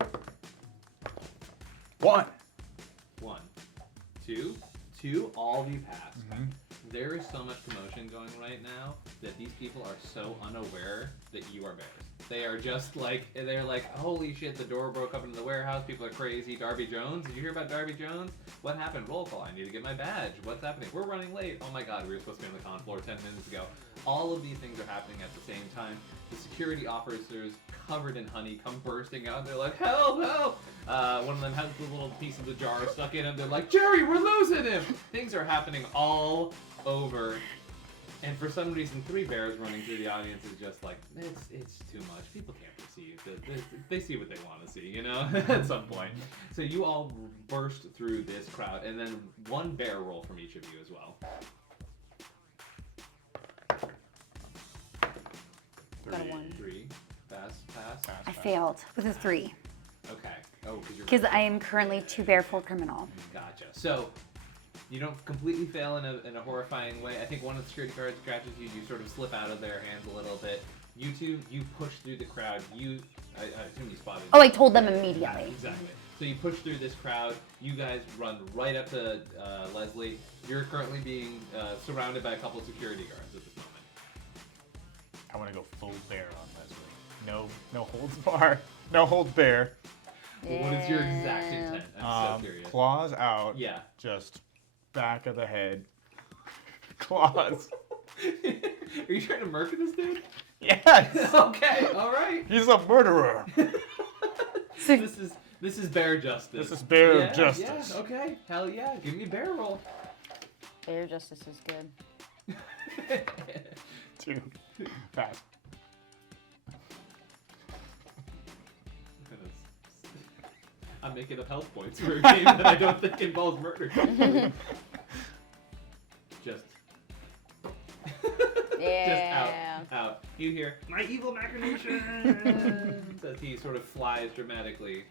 rolls. 1. 1, 2, all of you passed. There is so much commotion going right now that these people are so unaware that you are bears. They are just like, they're like, holy shit, the door broke up into the warehouse, people are crazy. Darby Jones, did you hear about Darby Jones? What happened? Roll call, I need to get my badge. What's happening? We're running late. Oh my god, we were supposed to be on the con floor 10 minutes ago. All of these things are happening at the same time. The security officers covered in honey come bursting out. They're like, help, help! One of them has the little piece of the jar stuck in him. They're like, Jerry, we're losing him! Things are happening all over. And for some reason, 3 bears running through the audience is just like, it's too much. People can't perceive. They see what they want to see, you know, at some point. So you all burst through this crowd, and then 1 bear roll from each of you as well. Got a 1. 3. Pass. I failed with a 3 Okay. Oh, because I am currently 2 bear, 4 criminal. Gotcha. So you don't completely fail in a horrifying way. I think one of the security guards scratches you. You sort of slip out of their hands a little bit. You two, you push through the crowd. I assume you spotted. Oh, I told them Yeah, immediately. exactly. So you push through this crowd. You guys run right up to Leslie. You're currently being surrounded by a couple of security guards at this moment. I want to go full bear on Leslie. No holds bar. No holds bear. What is your exact intent? I'm so curious. Claws out. Yeah. Just back of the head. Claws. Are you trying to murder this dude? Yes. Okay, all right. He's a murderer. This is bear justice. This is bear Yeah, justice. Yeah, okay. Hell yeah. Give me a bear roll. Bear justice is good. 2. Pass. I'm making up health points for a game that I don't think involves murder. Just Yeah. out. You hear, my evil machinations! As he sort of flies dramatically.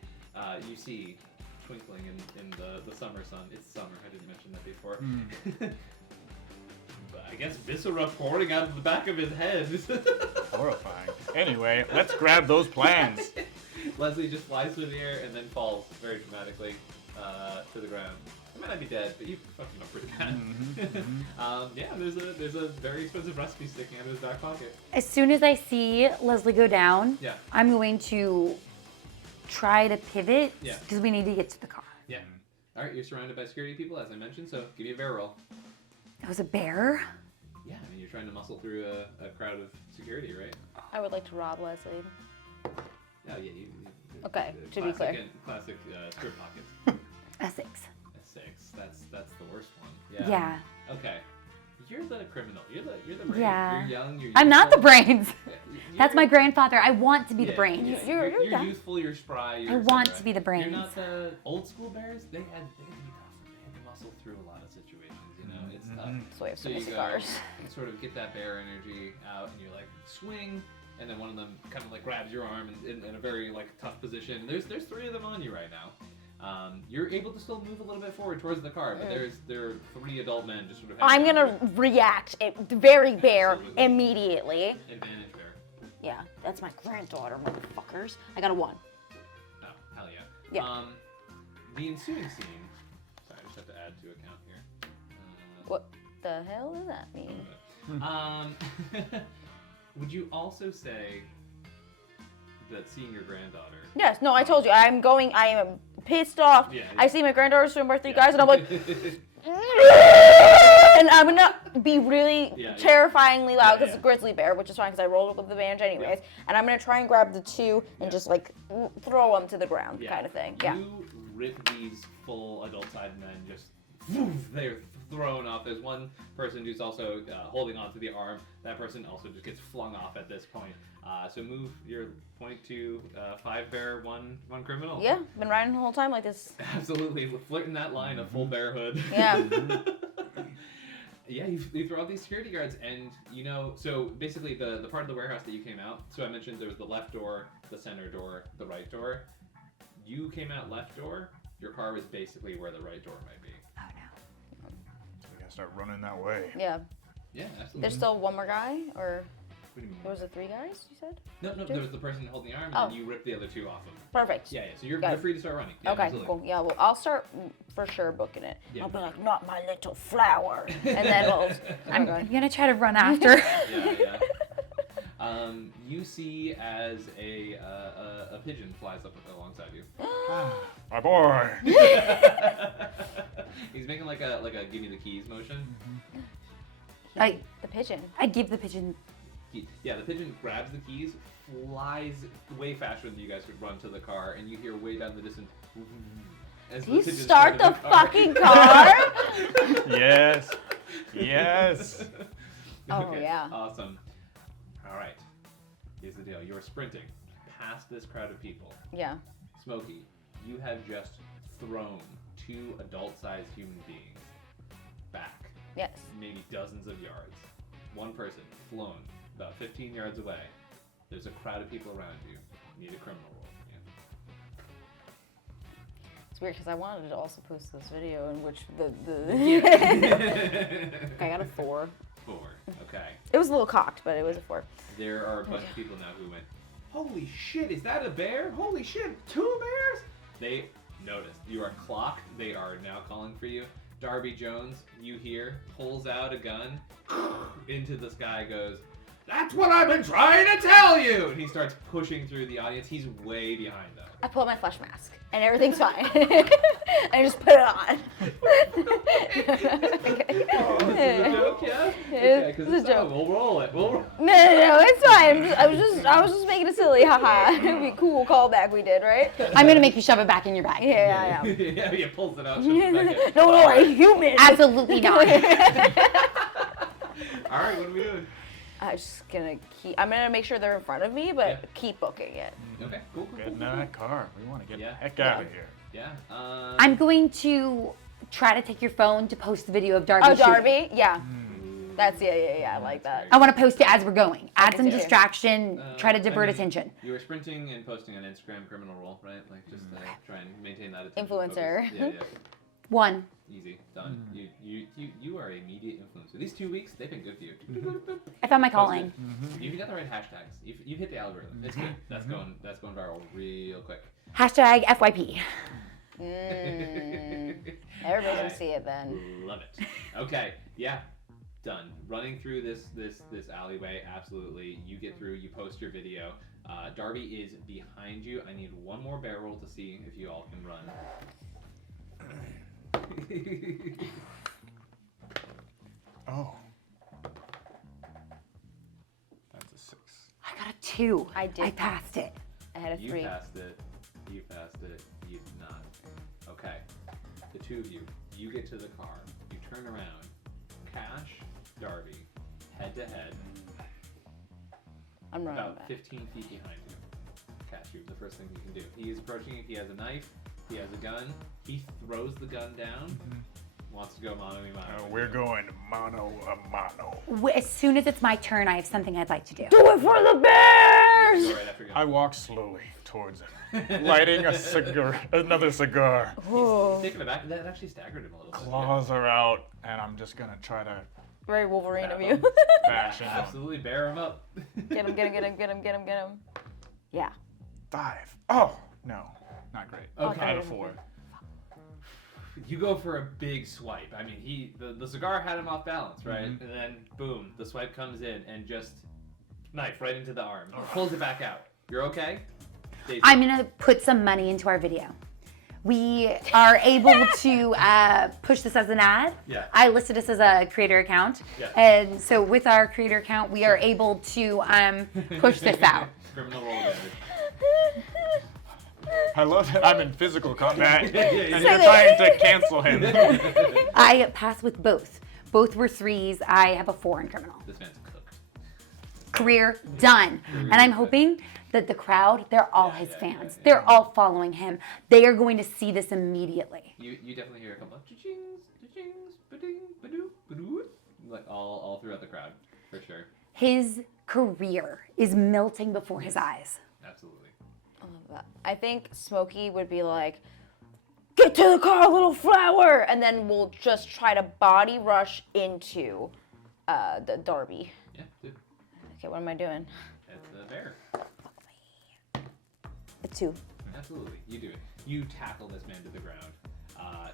You see, twinkling in the summer sun. It's summer, I didn't mention that before. But I guess viscera pouring out of the back of his head. Horrifying. Anyway, let's grab those plans. Leslie just flies through the air and then falls very dramatically to the ground. He might not be dead, but you fucked him up pretty bad. Yeah, there's a very expensive recipe sticking out of his back pocket. As soon as I see Leslie go down, Yeah. I'm going to try to pivot Yeah. because we need to get to the car. Yeah. All right, you're surrounded by security people, as I mentioned, so give me a bear roll. That was a bear? Yeah, I mean, you're trying to muscle through a crowd of security, right? I would like to rob Leslie. Oh, yeah, you Okay, to be clear. Classic strip pockets. A 6. A 6. That's the worst one. Yeah. Okay. You're the criminal. You're the brain. Yeah. You're young. You're I'm not the youthful. brains. That's my grandfather. I want to be the brains. Yeah. You're You're young. youthful. You're spry. You're I want etc. to be the brains. You're not the old school bears. They had to be tough. They had to muscle through a lot of situations. You know, it's tough. That's why I have so So many you cigars. go, sort of get that bear energy out, and you're like swing, and then one of them kind of like grabs your arm in a very like tough position. There's 3 of them on you right now. You're able to still move a little bit forward towards the car, but there are 3 adult men just sort of. I'm hanging gonna out react very bear Absolutely. immediately. here. Advantage bear. Yeah, that's my granddaughter, motherfuckers. I got a 1. Oh, hell yeah. Yeah. The ensuing scene. Sorry, I just have to add to account here. What the hell does that mean? Would you also say that seeing your granddaughter? Yes, no, I told you. I am pissed off. Yeah, I yeah. see my granddaughter's swim birthday, guys, and I'm Yeah. like, and I'm gonna be really Yeah, yeah. terrifyingly loud Yeah, because yeah. it's a grizzly bear, which is fine because I rolled with the advantage anyways. And I'm gonna try and grab the 2 and Yeah. just like throw them to the ground, kind of thing. Yeah. You rip these full adult-sized men just. Woof, they're thrown off. There's one person who's also holding onto the arm. That person also just gets flung off at this point. So move your point to 5 bear, 1 criminal. Yeah, been riding the whole time like this. Absolutely, flirting that line of full bearhood. Yeah. Yeah, you throw out these security guards, and you know, so basically the part of the warehouse that you came out. So I mentioned there was the left door, the center door, the right door. You came out left door. Your car was basically where the right door might be. Oh no. We gotta start running that way. Yeah. Yeah, absolutely. There's still one more guy, or What do you mean? there was it 3 guys? You said? No, two? there was the person holding the arm, and Oh. then you ripped the other 2 off of them. Perfect. Yeah. So you're Got it. free to start running. Yeah, Okay, absolutely. cool. Yeah, well, I'll start for sure booking it. Yeah. I'll be like, not my little flower, and then we'll. I'm gonna try to run after. Yeah. You see as a pigeon flies up alongside you. My boy. He's making like a give me the keys motion. The pigeon. I give the pigeon. Yeah, the pigeon grabs the keys, flies way faster than you guys could run to the car, and you hear way down the distance. As Did you pigeon start the started fucking car? Yes. Yes. Oh, Okay, yeah. Awesome. All right. Here's the deal. You're sprinting past this crowd of people. Yeah. Smokey, you have just thrown 2 adult-sized human beings back Yes. maybe dozens of yards. One person flown about 15 yards away. There's a crowd of people around you. You need a criminal roll. It's weird because I wanted to also post this video in which the. Yeah. I got a 4. 4. Okay. It was a little cocked, but it was a 4. There are a bunch of people now who went, holy shit, is that a bear? Holy shit, 2 bears? They noticed. You are clocked. They are now calling for you. Darby Jones, you hear, pulls out a gun into the sky, goes, that's what I've been trying to tell you! And he starts pushing through the audience. He's way behind them. I pull out my flesh mask, and everything's fine. I just put it on. Oh, this is a joke, yeah? It's Okay, 'cause a joke. We'll roll it. We'll roll. No, it's fine. I was just making it silly. haha. It'd be cool callback we did, right? I'm gonna make you shove it back in your bag. Yeah. Yeah, he pulls it out. shoves it back in. No, I'm human. Absolutely not. All right, what are we doing? I'm gonna make sure they're in front of me, but Yeah. keep booking it. Okay, cool. Get in that car. We want to get Yeah. the heck out of here. Yeah. I'm going to try to take your phone to post the video of Darby. Oh, shooting. Darby? Yeah. That's, yeah, I like that. I want to post it as we're going. Add some can see it. distraction. Try to divert I mean, attention. You were sprinting and posting on Instagram criminal role, right? Like just try and maintain that attention. Influencer. Focus. Yeah. 1. Easy. Done. You are a media influencer. These 2 weeks, they've been good for you. I found my That was calling. good. You've got the right hashtags. You've hit the algorithm. It's good. That's going viral real quick. Hashtag FYP. Everybody can see it then. Love it. Okay. Yeah. Done. Running through this alleyway. Absolutely. You get through. You post your video. Darby is behind you. I need one more barrel to see if you all can run. Oh. That's a 6. I got a 2. I did. I passed it. I had a You 3. passed it. You passed it. You did not. Okay. The 2 of you. You get to the car. You turn around. Cash, Darby, head to head. I'm running About back. 15 feet behind you. Cash, you. The first thing you can do. He is approaching you. He has a knife. He has a gun. He throws the gun down. Wants to go mano a mano. We're going mano a mano. As soon as it's my turn, I have something I'd like to do. Do it for the Bears! Go right after gun. I walk slowly towards him, lighting another cigar. Taking it back. That actually staggered him a little bit. Claws are out, and I'm just gonna try to Very Wolverine of you. bash him. Absolutely, bear him up. Get him. Yeah. 5. Oh no, not great. Okay. I have a 4. You go for a big swipe. I mean, the cigar had him off balance, right? And then, boom, the swipe comes in and just knife right into the arm. Pulls it back out. You're okay? Daisy. I'm going to put some money into our video. We are able to push this as an ad. Yeah. I listed this as a creator account. Yeah. And so with our creator account, we are able to push this out. Criminal roll damage. I love that I'm in physical combat, and yeah. you're trying to cancel him. I pass with both. Both were 3s. I have a 4 in criminal. This man's cooked. Career done. And I'm hoping that the crowd, they're all his fans. They're all following him. They are going to see this immediately. You definitely hear a couple of cha-chings, cha-chings, ba-ding, ba-doo, ba-doo, like all throughout the crowd, for sure. His career is melting before his eyes. Absolutely. I think Smokey would be like, get to the car, little flower! And then we'll just try to body rush into the Darby. Yeah, dude. Okay, what am I doing? It's a bear. A 2. Absolutely, you do it. You tackle this man to the ground.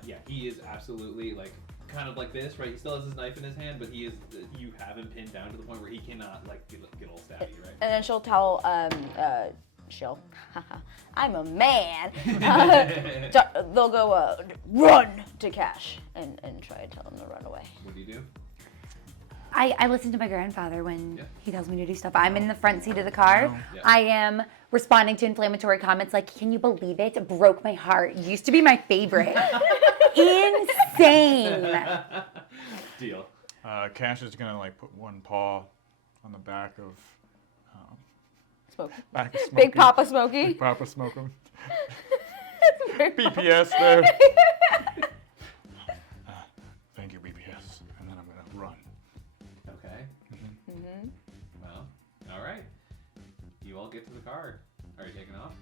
Yeah, he is absolutely like kind of like this, right? He still has his knife in his hand, but he is. You have him pinned down to the point where he cannot like get all stabby, right? And then she'll tell, I'm a man. They'll go, run to Cash and try to tell him to run away. What do you do? I listen to my grandfather when Yeah. he tells me to do stuff. I'm in the front seat of the car. Yeah. I am responding to inflammatory comments like, can you believe it? It broke my heart. It used to be my favorite. Insane. Deal. Cash is gonna like put one paw on the back of Smokey. Smokey. Big Papa Smokey. Big Papa Smokum. BPS there. Thank you, BPS. And then I'm gonna run. Okay. Well, all right. You all get to the car. Are you taking off?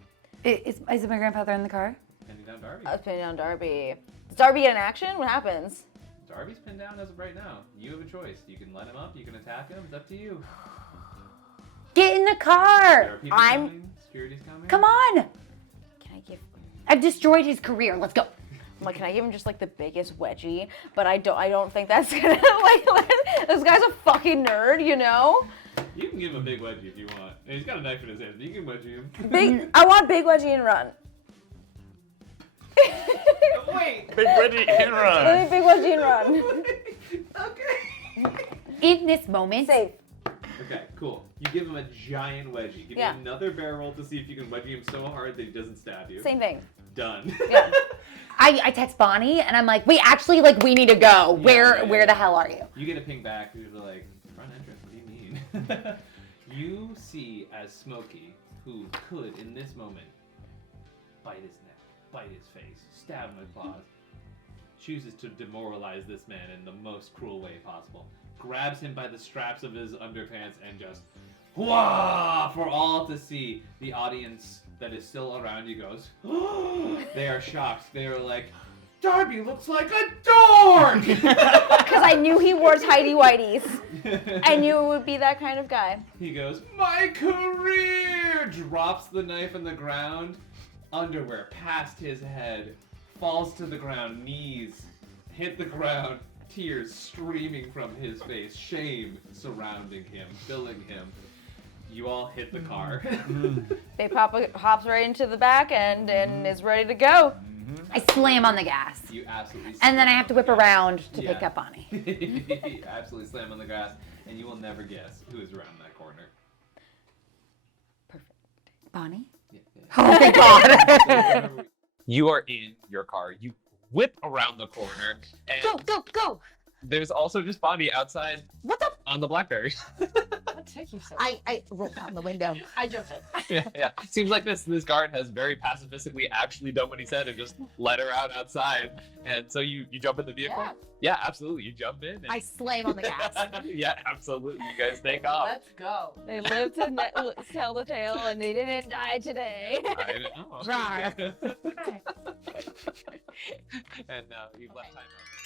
Is my grandfather in the car? Heading down Darby. Let's pin down Darby. Does Darby get in action? What happens? Darby's pinned down as of right now. You have a choice. You can let him up. You can attack him. It's up to you. Get in the There car. are people I'm- coming. Security's coming. Come on. Can I give? I've destroyed his career. Let's go. I'm like, can I give him just like the biggest wedgie? But I don't think that's gonna like. This guy's a fucking nerd, you know. You can give him a big wedgie if you want. And he's got a knife in his hand. You can wedgie him. Big. I want big wedgie and run. Wait. Big Reggie and run. Let me big wedgie and run. Okay. In this moment, Safe. Okay, cool. You give him a giant wedgie. Give Yeah. me another barrel roll to see if you can wedgie him so hard that he doesn't stab you. Same thing. Done. Yeah. I text Bonnie and I'm like, wait, actually, like, we need to go. Where the hell are you? You get a ping back. You're like, front entrance, what do you mean? You see as Smokey, who could, in this moment, bite his neck, bite his face, stab him with claws, chooses to demoralize this man in the most cruel way possible. Grabs him by the straps of his underpants and just, wah, for all to see. The audience that is still around you goes, they are shocked. They are like, Darby looks like a dork! Because I knew he wore tidy whities. I knew it would be that kind of guy. He goes, my career! Drops the knife on the ground, underwear past his head, falls to the ground, knees hit the ground, tears streaming from his face, shame surrounding him, filling him. You all hit the car. They hops right into the back end and is ready to go. I slam on the gas. You absolutely And then I have to whip around to Yeah. pick up Bonnie. You absolutely slam on the gas, and you will never guess who is around that corner. Bonnie? Yeah. Oh my god. You are in your car. You whip around the corner, and Go! there's also just Bonnie outside What the? on the BlackBerry. What took you so long? I rolled down the window. I jumped in. Yeah. Seems like this guard has very pacifistically actually done what he said and just let her out outside. And so you jump in the vehicle? Yeah. Yeah, absolutely. You jump in. And... I slam on the gas. Yeah, absolutely. You guys take off. Let's go. They lived to tell the tale, and they didn't die today. I know. Rawr. And you've left time out.